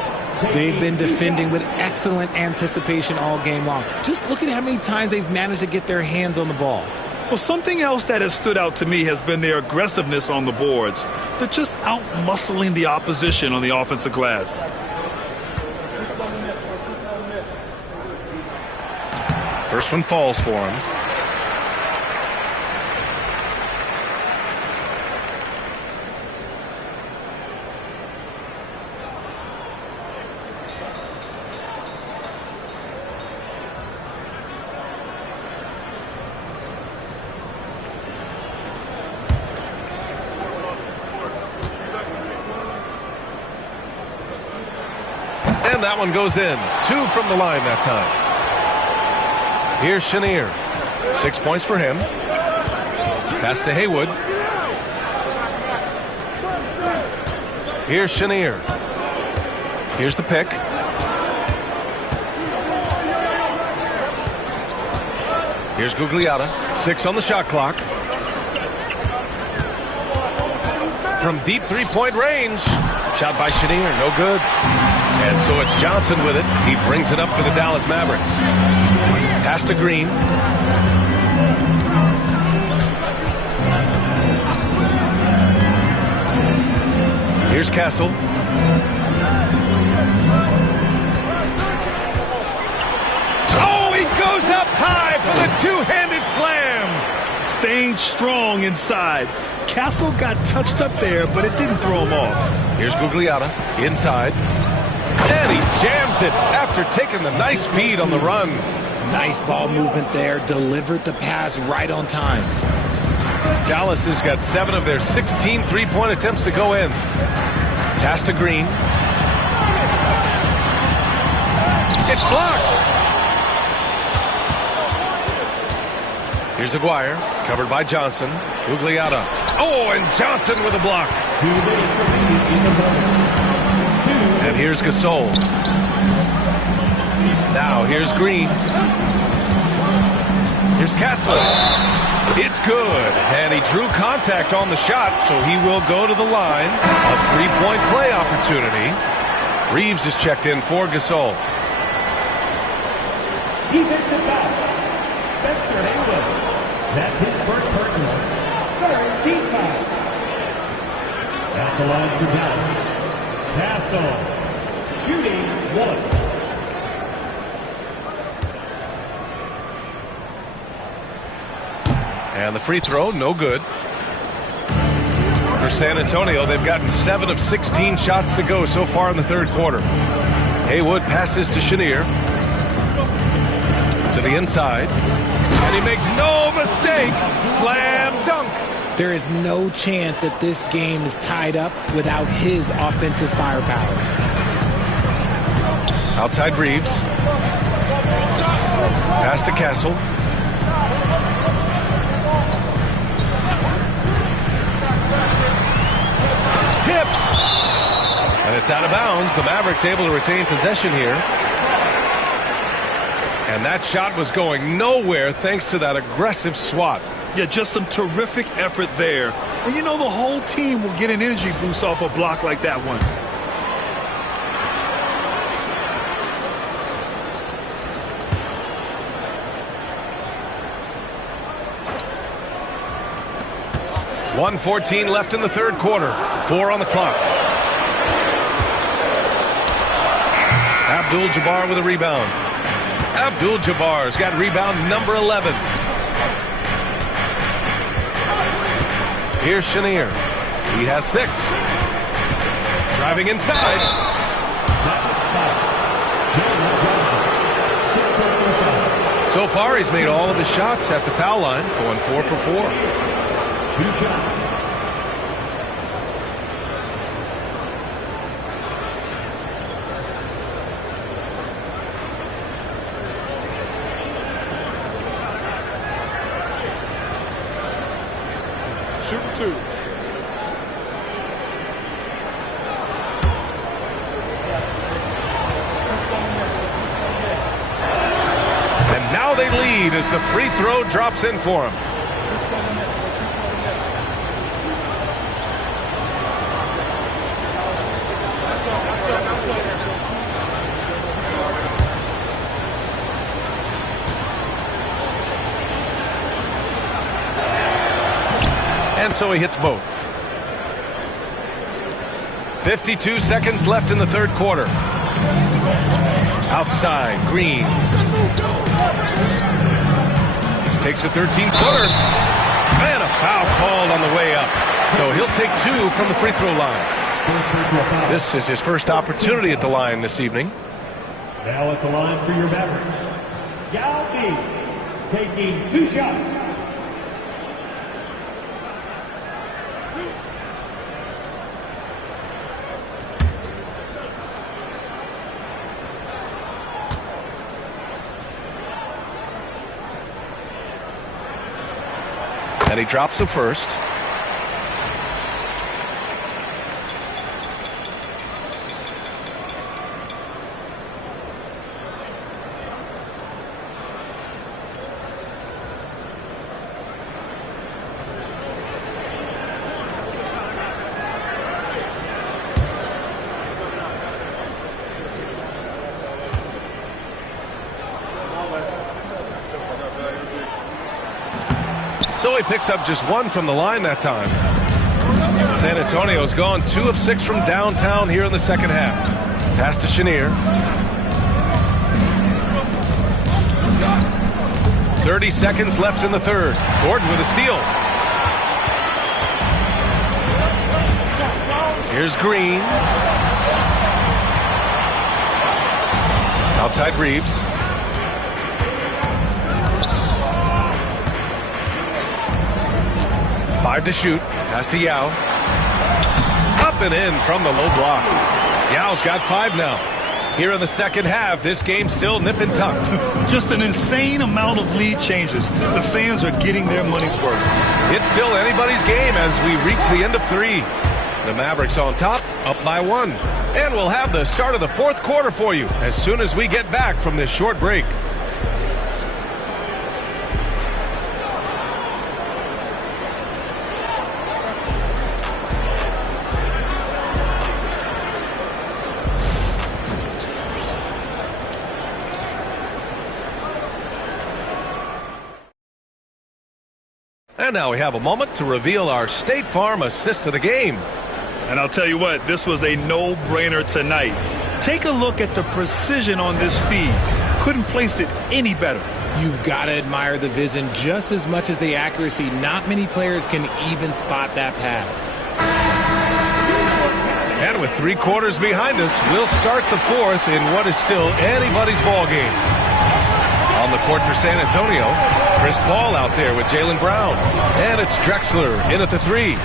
They've been defending with excellent anticipation all game long. Just look at how many times they've managed to get their hands on the ball. Well, something else that has stood out to me has been their aggressiveness on the boards. They're just out-muscling the opposition on the offensive glass. First one falls for him. And that one goes in. 2 from the line that time. Here's Chenier. 6 points for him. Pass to Haywood. Here's Chenier. Here's the pick. Here's Gugliotta. 6 on the shot clock. From deep three-point range. Shot by Chenier. No good. And so it's Johnson with it. He brings it up for the Dallas Mavericks. Pass to Green. Here's Castle. Oh, he goes up high for the two-handed slam. Staying strong inside. Castle got touched up there, but it didn't throw him off. Here's Gugliotta inside. And he jams it after taking the nice feed on the run. Nice ball movement there. Delivered the pass right on time. Dallas has got 7 of their 16 three-point attempts to go in. Pass to Green. It's blocked. Here's Aguirre, covered by Johnson. Gugliotta. Oh, and Johnson with a block. And here's Gasol. Now here's Green. Here's Castle. It's good. And he drew contact on the shot, so he will go to the line. A three-point play opportunity. Reeves is checked in for Gasol. Defensive foul. Spencer Haywood. That's his first personal. 3rd team foul. At the line for Dallas. Castle. Shooting 1. And the free throw, no good. For San Antonio, they've gotten 7 of 16 shots to go so far in the third quarter. Haywood passes to Chenier. To the inside. And he makes no mistake. Slam dunk. There is no chance that this game is tied up without his offensive firepower. Outside Reeves. Pass to Castle. Tipped. And it's out of bounds. The Mavericks able to retain possession here. And that shot was going nowhere thanks to that aggressive swat. Yeah, just some terrific effort there. And you know the whole team will get an energy boost off a block like that one. .114 left in the third quarter. 4 on the clock. Abdul-Jabbar with a rebound. Abdul-Jabbar's got rebound number 11. Here's Chenier. He has 6. Driving inside. So far, he's made all of his shots at the foul line, going 4 for 4. 2 shots. shooting 2. And now they lead as the free throw drops in for him. And so he hits both. 52 seconds left in the third quarter. Outside, Green. Takes a 13-footer. And a foul called on the way up. So he'll take 2 from the free throw line. This is his first opportunity at the line this evening. Now at the line for your Mavericks, Yao Ming, taking 2 shots. And he drops the first. So he picks up just 1 from the line that time. San Antonio's gone 2 of 6 from downtown here in the second half. Pass to Chenier. 30 seconds left in the third. Gordon with a steal. Here's Green. Outside Reeves. Five to shoot. Pass to Yao. Up and in from the low block. Yao's got 5 now. Here in the second half, this game's still nip and tuck. Just an insane amount of lead changes. The fans are getting their money's worth. It's still anybody's game as we reach the end of 3. The Mavericks on top, up by 1. And we'll have the start of the fourth quarter for you as soon as we get back from this short break. And now we have a moment to reveal our State Farm assist of the game. And I'll tell you what, this was a no-brainer tonight. Take a look at the precision on this feed. Couldn't place it any better. You've got to admire the vision just as much as the accuracy. Not many players can even spot that pass. And with 3 quarters behind us, we'll start the fourth in what is still anybody's ball game. On the court for San Antonio, Chris Paul out there with Jaylen Brown. And it's Drexler in at the 3.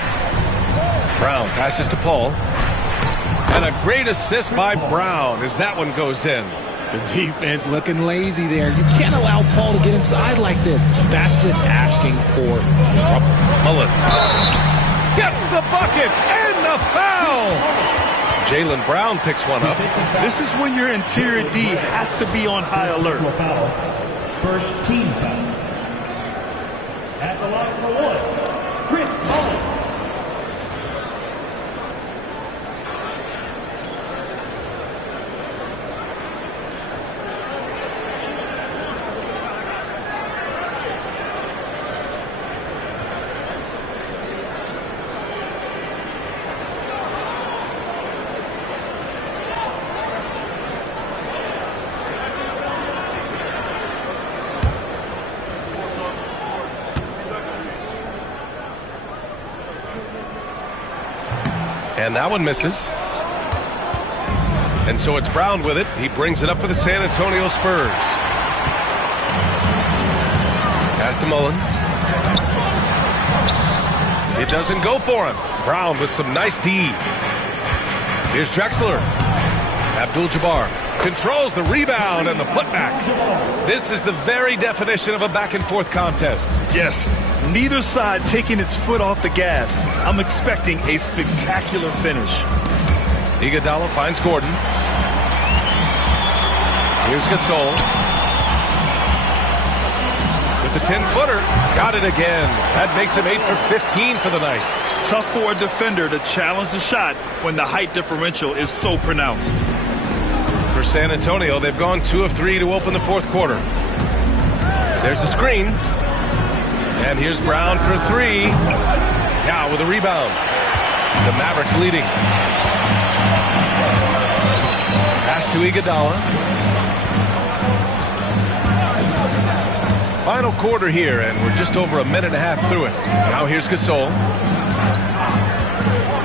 Brown passes to Paul. And a great assist by Brown as that one goes in. The defense looking lazy there. You can't allow Paul to get inside like this. That's just asking for trouble. Mullen gets the bucket and the foul. Jaylen Brown picks one up. This is when your interior D has to be on high alert. First team foul. At the line for 1, Chris Mullen. And that one misses. And so it's Brown with it. He brings it up for the San Antonio Spurs. Pass to Mullen. It doesn't go for him. Brown with some nice D. Here's Drexler. Abdul-Jabbar. Controls the rebound and the putback. This is the very definition of a back-and-forth contest. Yes, neither side taking its foot off the gas. I'm expecting a spectacular finish. Iguodala finds Gordon. Here's Gasol. With the 10-footer. Got it again. That makes him 8 for 15 for the night. Tough for a defender to challenge the shot when the height differential is so pronounced. For San Antonio, they've gone 2 of 3 to open the fourth quarter. There's a screen. And here's Brown for 3. Now with a rebound. The Mavericks leading. Pass to Iguodala. Final quarter here, and we're just over a minute and a half through it. Now here's Gasol.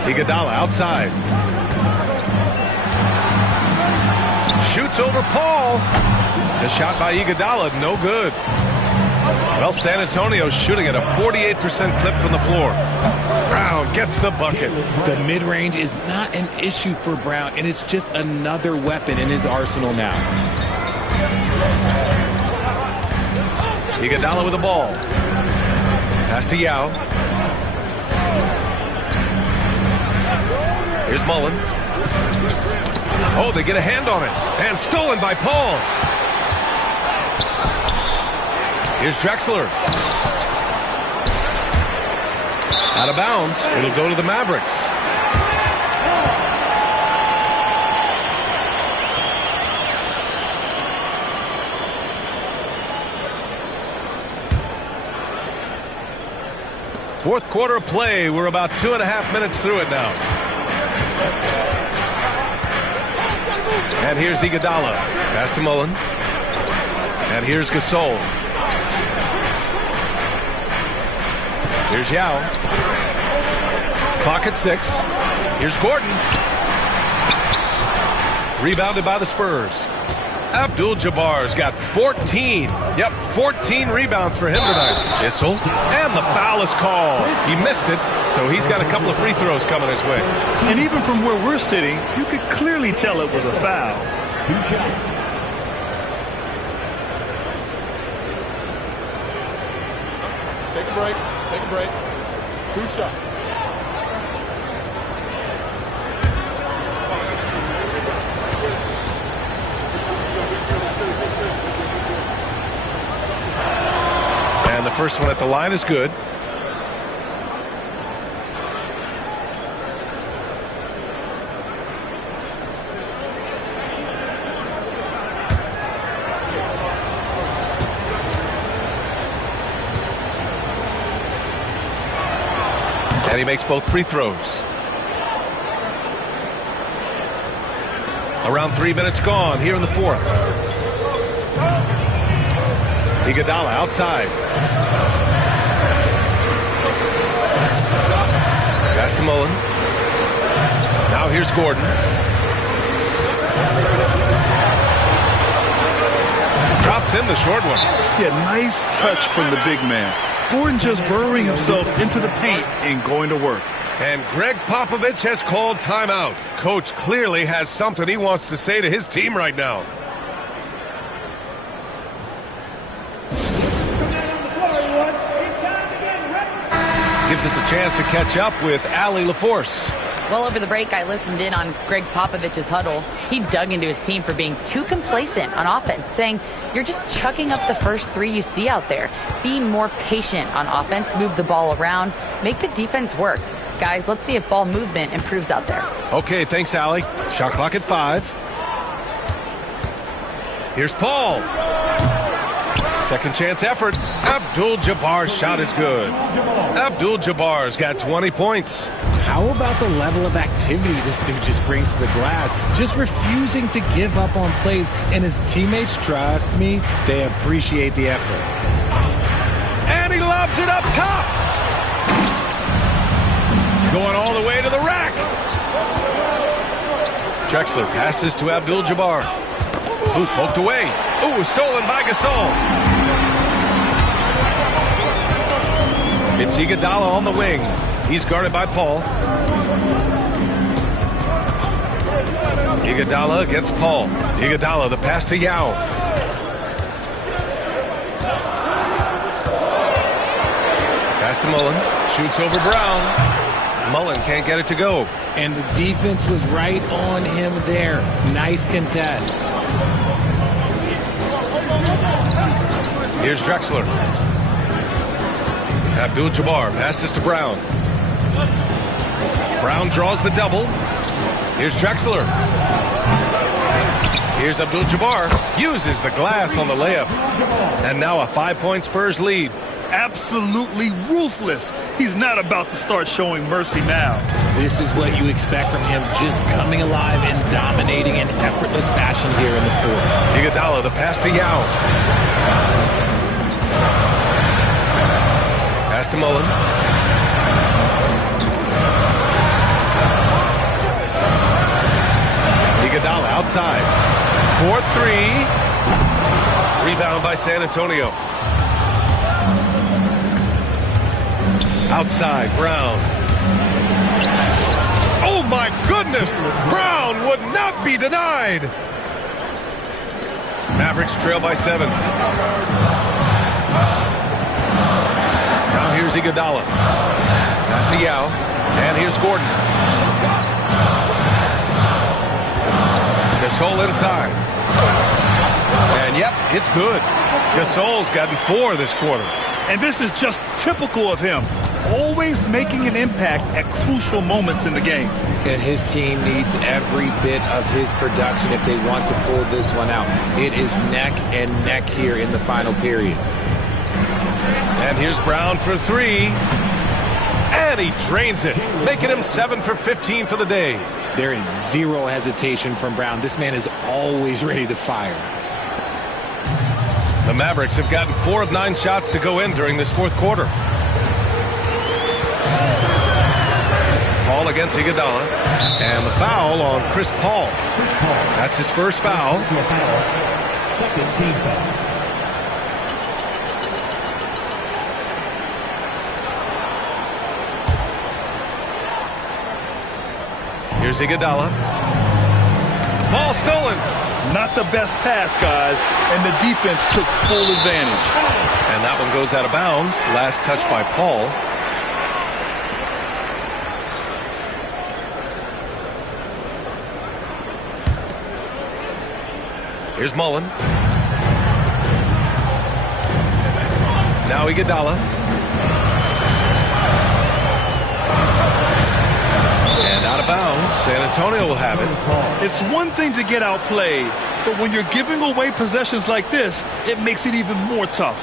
Iguodala outside. Shoots over Paul. The shot by Iguodala, no good. Well, San Antonio's shooting at a 48% clip from the floor. Brown gets the bucket. The mid-range is not an issue for Brown, and it's just another weapon in his arsenal now. Iguodala with the ball. Pass to Yao. Here's Mullen. Oh, they get a hand on it. And stolen by Paul. Here's Drexler. Out of bounds. It'll go to the Mavericks. Fourth quarter of play. We're about 2.5 minutes through it now. And here's Iguodala. Pass to Mullen. And here's Gasol. Here's Yao. Clock at 6. Here's Gordon. Rebounded by the Spurs. Abdul-Jabbar's got 14. Yep, 14 rebounds for him tonight. Whistle. And the foul is called. He missed it, so he's got a couple of free throws coming his way. And even from where we're sitting, you could clearly tell it was a foul. 2 shots. Take a break. Take a break. 2 shots. And the first one at the line is good. And he makes both free throws. Around 3 minutes gone here in the fourth. Iguodala outside. Pass to Mullen. Now here's Gordon. Drops in the short one. Yeah, nice touch from the big man. Gordon just burrowing himself into the paint and going to work. And Greg Popovich has called timeout. Coach clearly has something he wants to say to his team right now. Gives us a chance to catch up with Allie LaForce. Well, over the break, I listened in on Greg Popovich's huddle. He dug into his team for being too complacent on offense, saying, you're just chucking up the first 3 you see out there. Be more patient on offense, move the ball around, make the defense work. Guys, let's see if ball movement improves out there. Okay, thanks, Allie. Shot clock at 5. Here's Paul. Second chance effort. Abdul-Jabbar's shot is good. Abdul-Jabbar's got 20 points. How about the level of activity this dude just brings to the glass? Just refusing to give up on plays, and his teammates, trust me, they appreciate the effort. And he lobs it up top. Going all the way to the rack. Drexler passes to Abdul-Jabbar. Ooh, poked away. Ooh, stolen by Gasol. It's Iguodala on the wing. He's guarded by Paul. Iguodala against Paul. Iguodala, the pass to Yao. Pass to Mullen. Shoots over Brown. Mullen can't get it to go. And the defense was right on him there. Nice contest. Here's Drexler. Abdul-Jabbar passes to Brown. Brown draws the double. Here's Drexler. Here's Abdul-Jabbar. Uses the glass on the layup. And now a 5-point Spurs lead. Absolutely ruthless. He's not about to start showing mercy now. This is what you expect from him, just coming alive and dominating in effortless fashion here in the fourth. Iguodala, the pass to Yao. Pass to Mullen. Iguodala outside. 4-3. Rebound by San Antonio. Outside, Brown. Oh my goodness! Brown would not be denied! Mavericks trail by 7. Now here's Iguodala. Pass to Yao. And here's Gordon. Gasol inside. And yep, it's good. Gasol's gotten 4 this quarter. And this is just typical of him. Always making an impact at crucial moments in the game. And his team needs every bit of his production if they want to pull this one out. It is neck and neck here in the final period. And here's Brown for 3. And he drains it, making him 7 for 15 for the day. There is zero hesitation from Brown. This man is always ready to fire. The Mavericks have gotten 4 of 9 shots to go in during this fourth quarter. Paul against Iguodala. And the foul on Chris Paul. That's his first foul. Second team foul. Here's Iguodala. Ball stolen. Not the best pass, guys, and the defense took full advantage. And that one goes out of bounds. Last touch by Paul. Here's Mullen. Now Iguodala. And out of bounds. San Antonio will have it. It's one thing to get outplayed, but when you're giving away possessions like this, it makes it even more tough.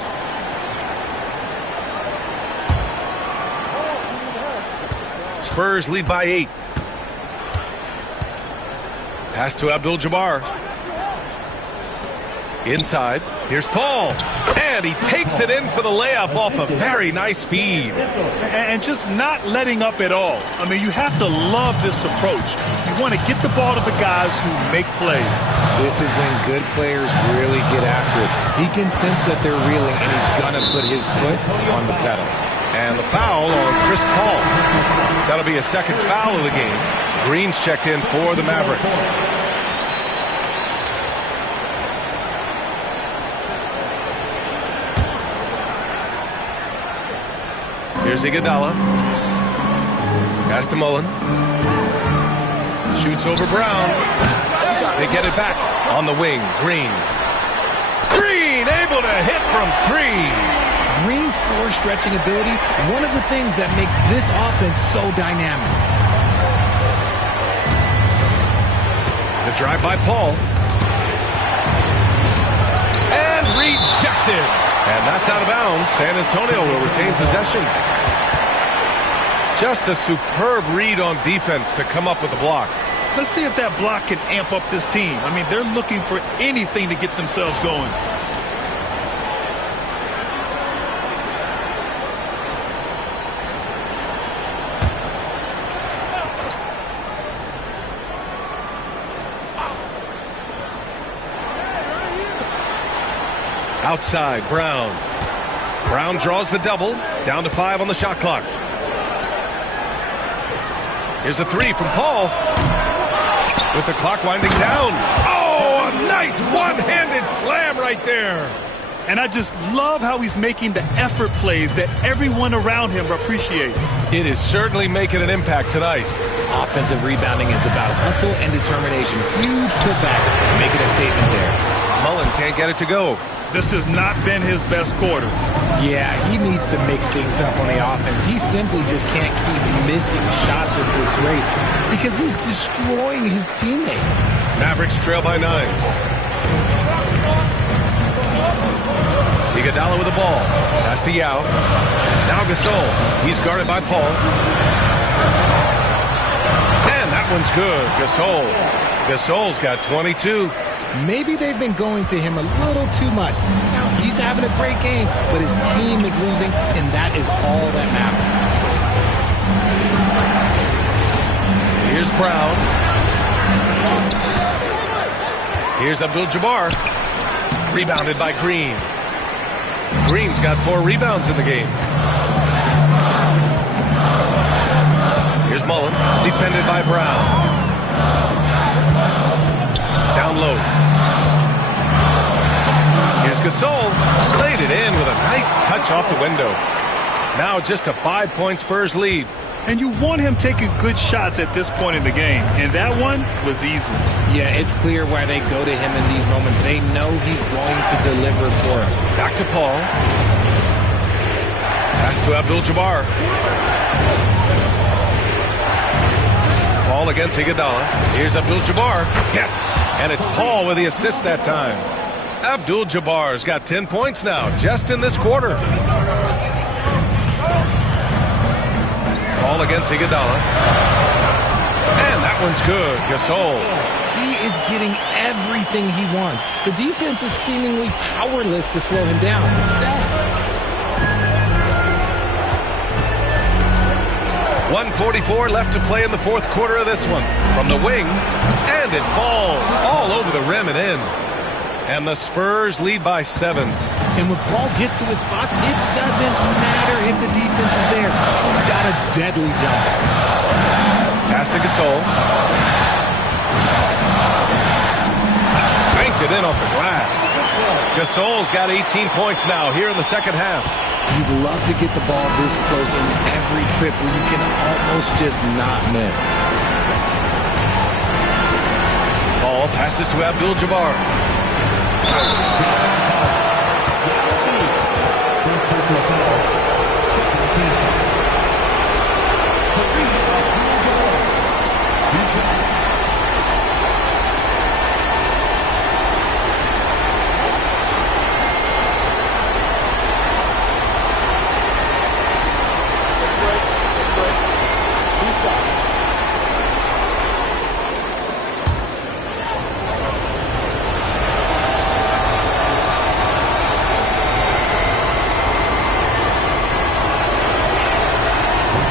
Spurs lead by 8. Pass to Abdul-Jabbar. Inside. Here's Paul. And he takes it in for the layup off a very nice feed. And just not letting up at all. I mean, you have to love this approach. You want to get the ball to the guys who make plays. This is when good players really get after it. He can sense that they're reeling, and he's going to put his foot on the pedal. And the foul on Chris Paul. That'll be a second foul of the game. Green's checked in for the Mavericks. Here's Iguodala. Pass to Mullen. Shoots over Brown. They get it back on the wing. Green. Green able to hit from 3. Green's floor stretching ability, one of the things that makes this offense so dynamic. The drive by Paul. And rejected. And that's out of bounds. San Antonio will retain possession. Just a superb read on defense to come up with a block. Let's see if that block can amp up this team. I mean, they're looking for anything to get themselves going. Outside, Brown. Brown draws the double. Down to 5 on the shot clock. Here's a 3 from Paul. with the clock winding down. Oh, a nice one-handed slam right there. And I just love how he's making the effort plays that everyone around him appreciates. It is certainly making an impact tonight. Offensive rebounding is about hustle and determination. Huge putback, making a statement there. Mullen can't get it to go. This has not been his best quarter. Yeah, he needs to mix things up on the offense. He simply just can't keep missing shots at this rate because he's destroying his teammates. Mavericks trail by 9. Iguodala with the ball. Pass to Yao. Now Gasol. He's guarded by Paul. And that one's good. Gasol. Gasol's got 22. Maybe they've been going to him a little too much. Now, he's having a great game, but his team is losing, and that is all that matters. Here's Brown. Here's Abdul-Jabbar. Rebounded by Green. Green's got 4 rebounds in the game. Here's Mullen, defended by Brown. Down low. Here's Gasol, laid it in with a nice touch off the window. Now just a 5-point Spurs lead. And you want him taking good shots at this point in the game, and that one was easy. Yeah, it's clear why they go to him in these moments. They know he's going to deliver for them. Back to Paul. Pass to Abdul-Jabbar. Paul against Iguodala. Here's Abdul-Jabbar. Yes! And it's Paul with the assist that time. Abdul-Jabbar's got 10 points now, just in this quarter. Paul against Iguodala. And that one's good. Gasol. He is getting everything he wants. The defense is seemingly powerless to slow him down. It's sad. 1:44 left to play in the fourth quarter of this one. From the wing, and it falls all over the rim and in. And the Spurs lead by 7. And when Paul gets to his spots, it doesn't matter if the defense is there. He's got a deadly jump. Pass to Gasol. Banked it in off the glass. Gasol's got 18 points now here in the second half. You'd love to get the ball this close in every trip where you can almost just not miss. Paul passes to Abdul-Jabbar.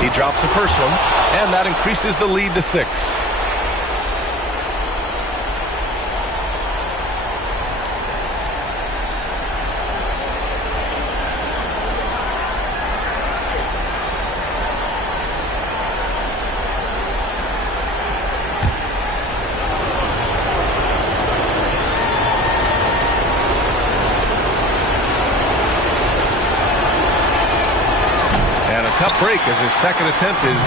He drops the first one, and that increases the lead to 6. Tough break as his second attempt is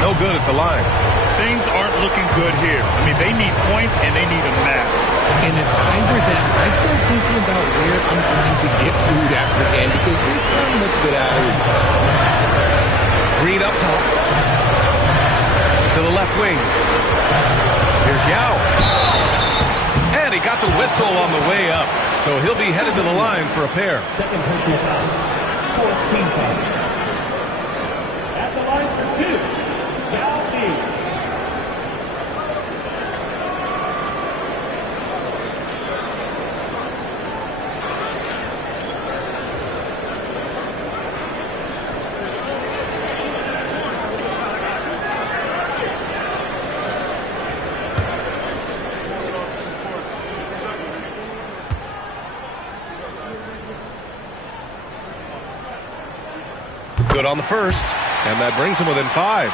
no good at the line. Things aren't looking good here. I mean, they need points and they need a nap. And if I were them, I'd start thinking about where I'm going to get food after the game because this kind of looks a bit out of reach. Green up top. To the left wing. Here's Yao. And he got the whistle on the way up. So he'll be headed to the line for a pair. Second personal foul. Fourth team foul. At the line for 2, Yao Ming. Good on the first, and that brings him within 5.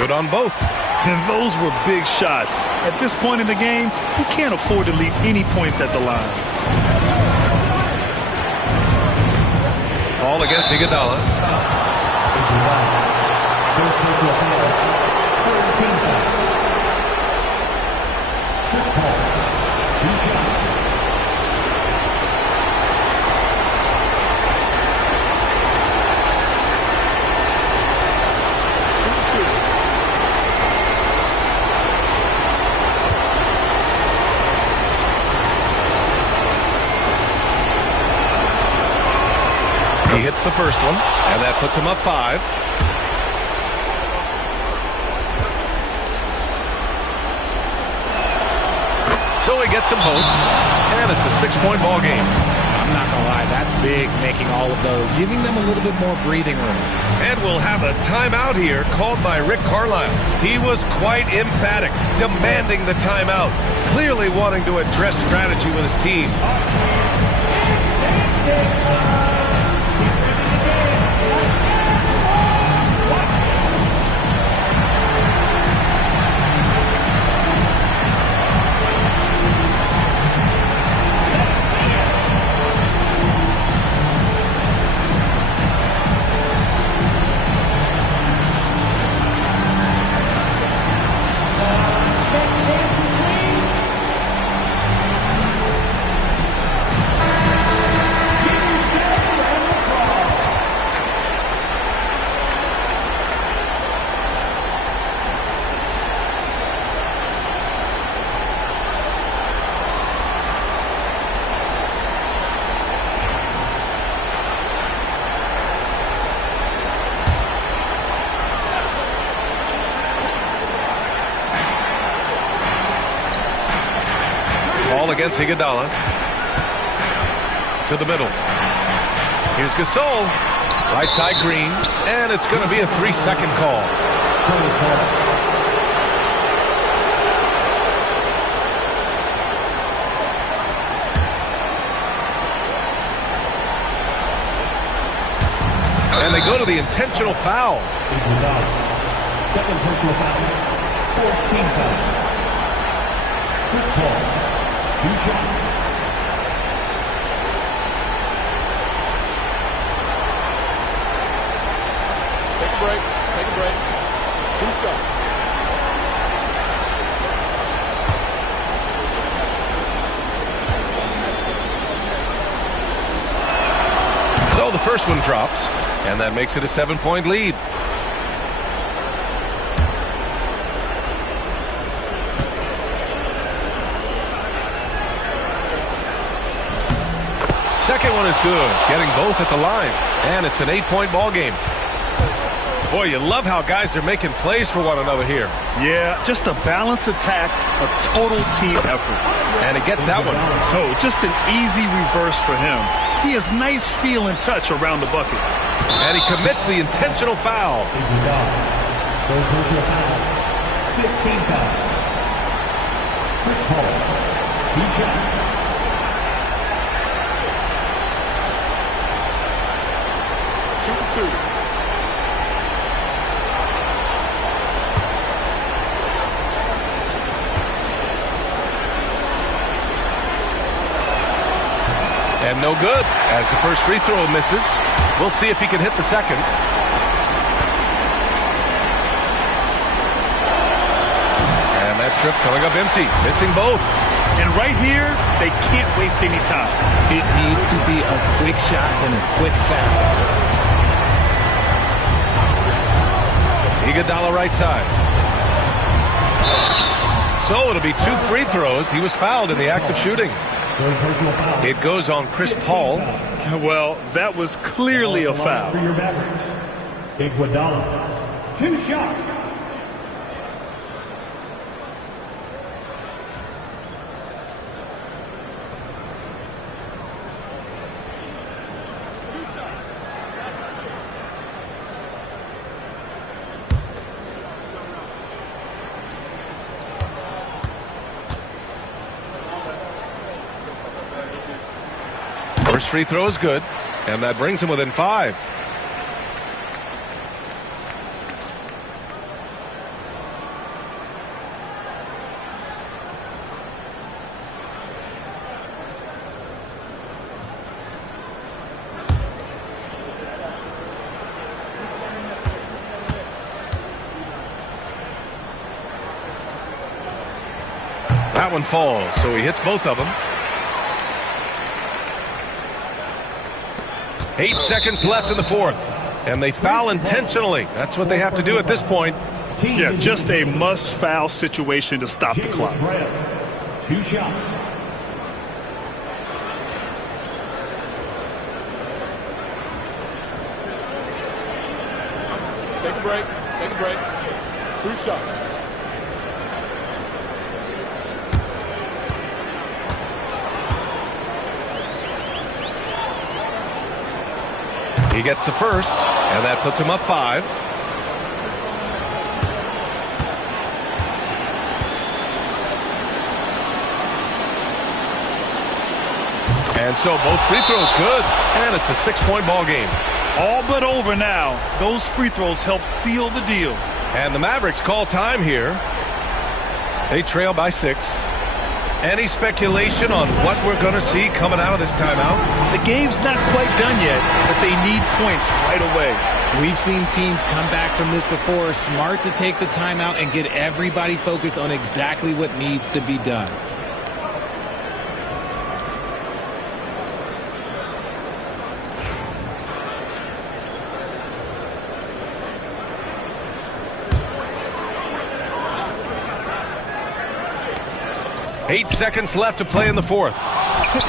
Good on both. And those were big shots. At this point in the game, you can't afford to leave any points at the line. Ball against Iguodala. He hits the first one, and that puts him up 5. So he gets them both, and it's a 6-point ball game. I'm not going to lie, that's big, making all of those, giving them a little bit more breathing room. And we'll have a timeout here called by Rick Carlisle. He was quite emphatic, demanding the timeout, clearly wanting to address strategy with his team. Against Iguodala to the middle. Here's Gasol, right side Green, and it's going to be a 3-second call. And they go to the intentional foul. Second personal foul. 14th foul. Chris Paul. 2 shots. Take a break. Take a break. 2 shots. So the first one drops, and that makes it a 7-point lead. Second one is good, getting both at the line, and it's an 8-point ball game. Boy, you love how guys are making plays for one another here. Yeah, just a balanced attack, a total team effort. And he gets that one. Oh, just an easy reverse for him. He has nice feel and touch around the bucket. And he commits the intentional foul. 16th foul. Chris Paul. 2 shots. Shoot 2. And no good, as the first free throw misses. We'll see if he can hit the second. And that trip coming up empty, missing both. And right here, they can't waste any time. It needs to be a quick shot and a quick foul. Iguodala right side. So it'll be 2 free throws. He was fouled in the act of shooting. It goes on Chris Paul. Well, that was clearly a foul. For your Mavericks, Iguodala. 2 shots. First free throw is good, and that brings him within 5. That one falls, so he hits both of them. 8 seconds left in the fourth. And they foul intentionally. That's what they have to do at this point. Yeah, just a must-foul situation to stop the clock. 2 shots. Take a break. Take a break. 2 shots. He gets the first, and that puts him up 5. And so both free throws good, and it's a 6-point ball game. All but over now. Those free throws help seal the deal. And the Mavericks call time here. They trail by 6. Any speculation on what we're going to see coming out of this timeout? The game's not quite done yet, but they need points right away. We've seen teams come back from this before. Smart to take the timeout and get everybody focused on exactly what needs to be done. Eight seconds left to play in the fourth.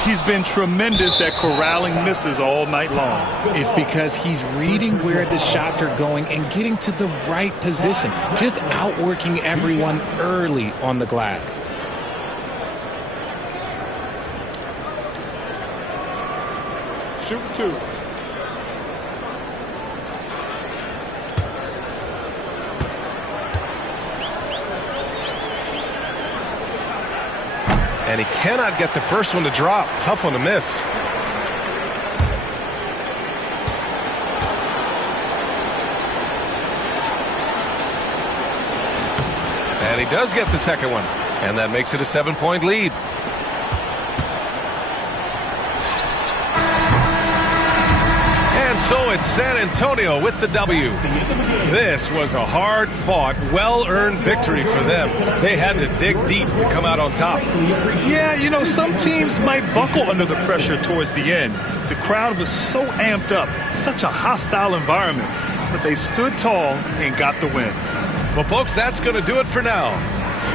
He's been tremendous at corralling misses all night long. It's because he's reading where the shots are going and getting to the right position. Just outworking everyone early on the glass. Shoot 2. And he cannot get the first one to drop. Tough one to miss. And he does get the second one. And that makes it a 7-point lead. And so it's San Antonio with the W. This was a hard-fought, well-earned victory for them. They had to dig deep to come out on top. Yeah, you know, some teams might buckle under the pressure towards the end. The crowd was so amped up, such a hostile environment. But they stood tall and got the win. Well, folks, that's going to do it for now.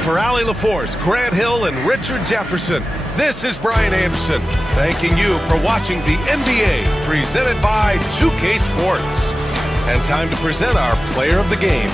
For Allie LaForce, Grant Hill, and Richard Jefferson, this is Brian Anderson, thanking you for watching the NBA presented by 2K Sports. And time to present our player of the game.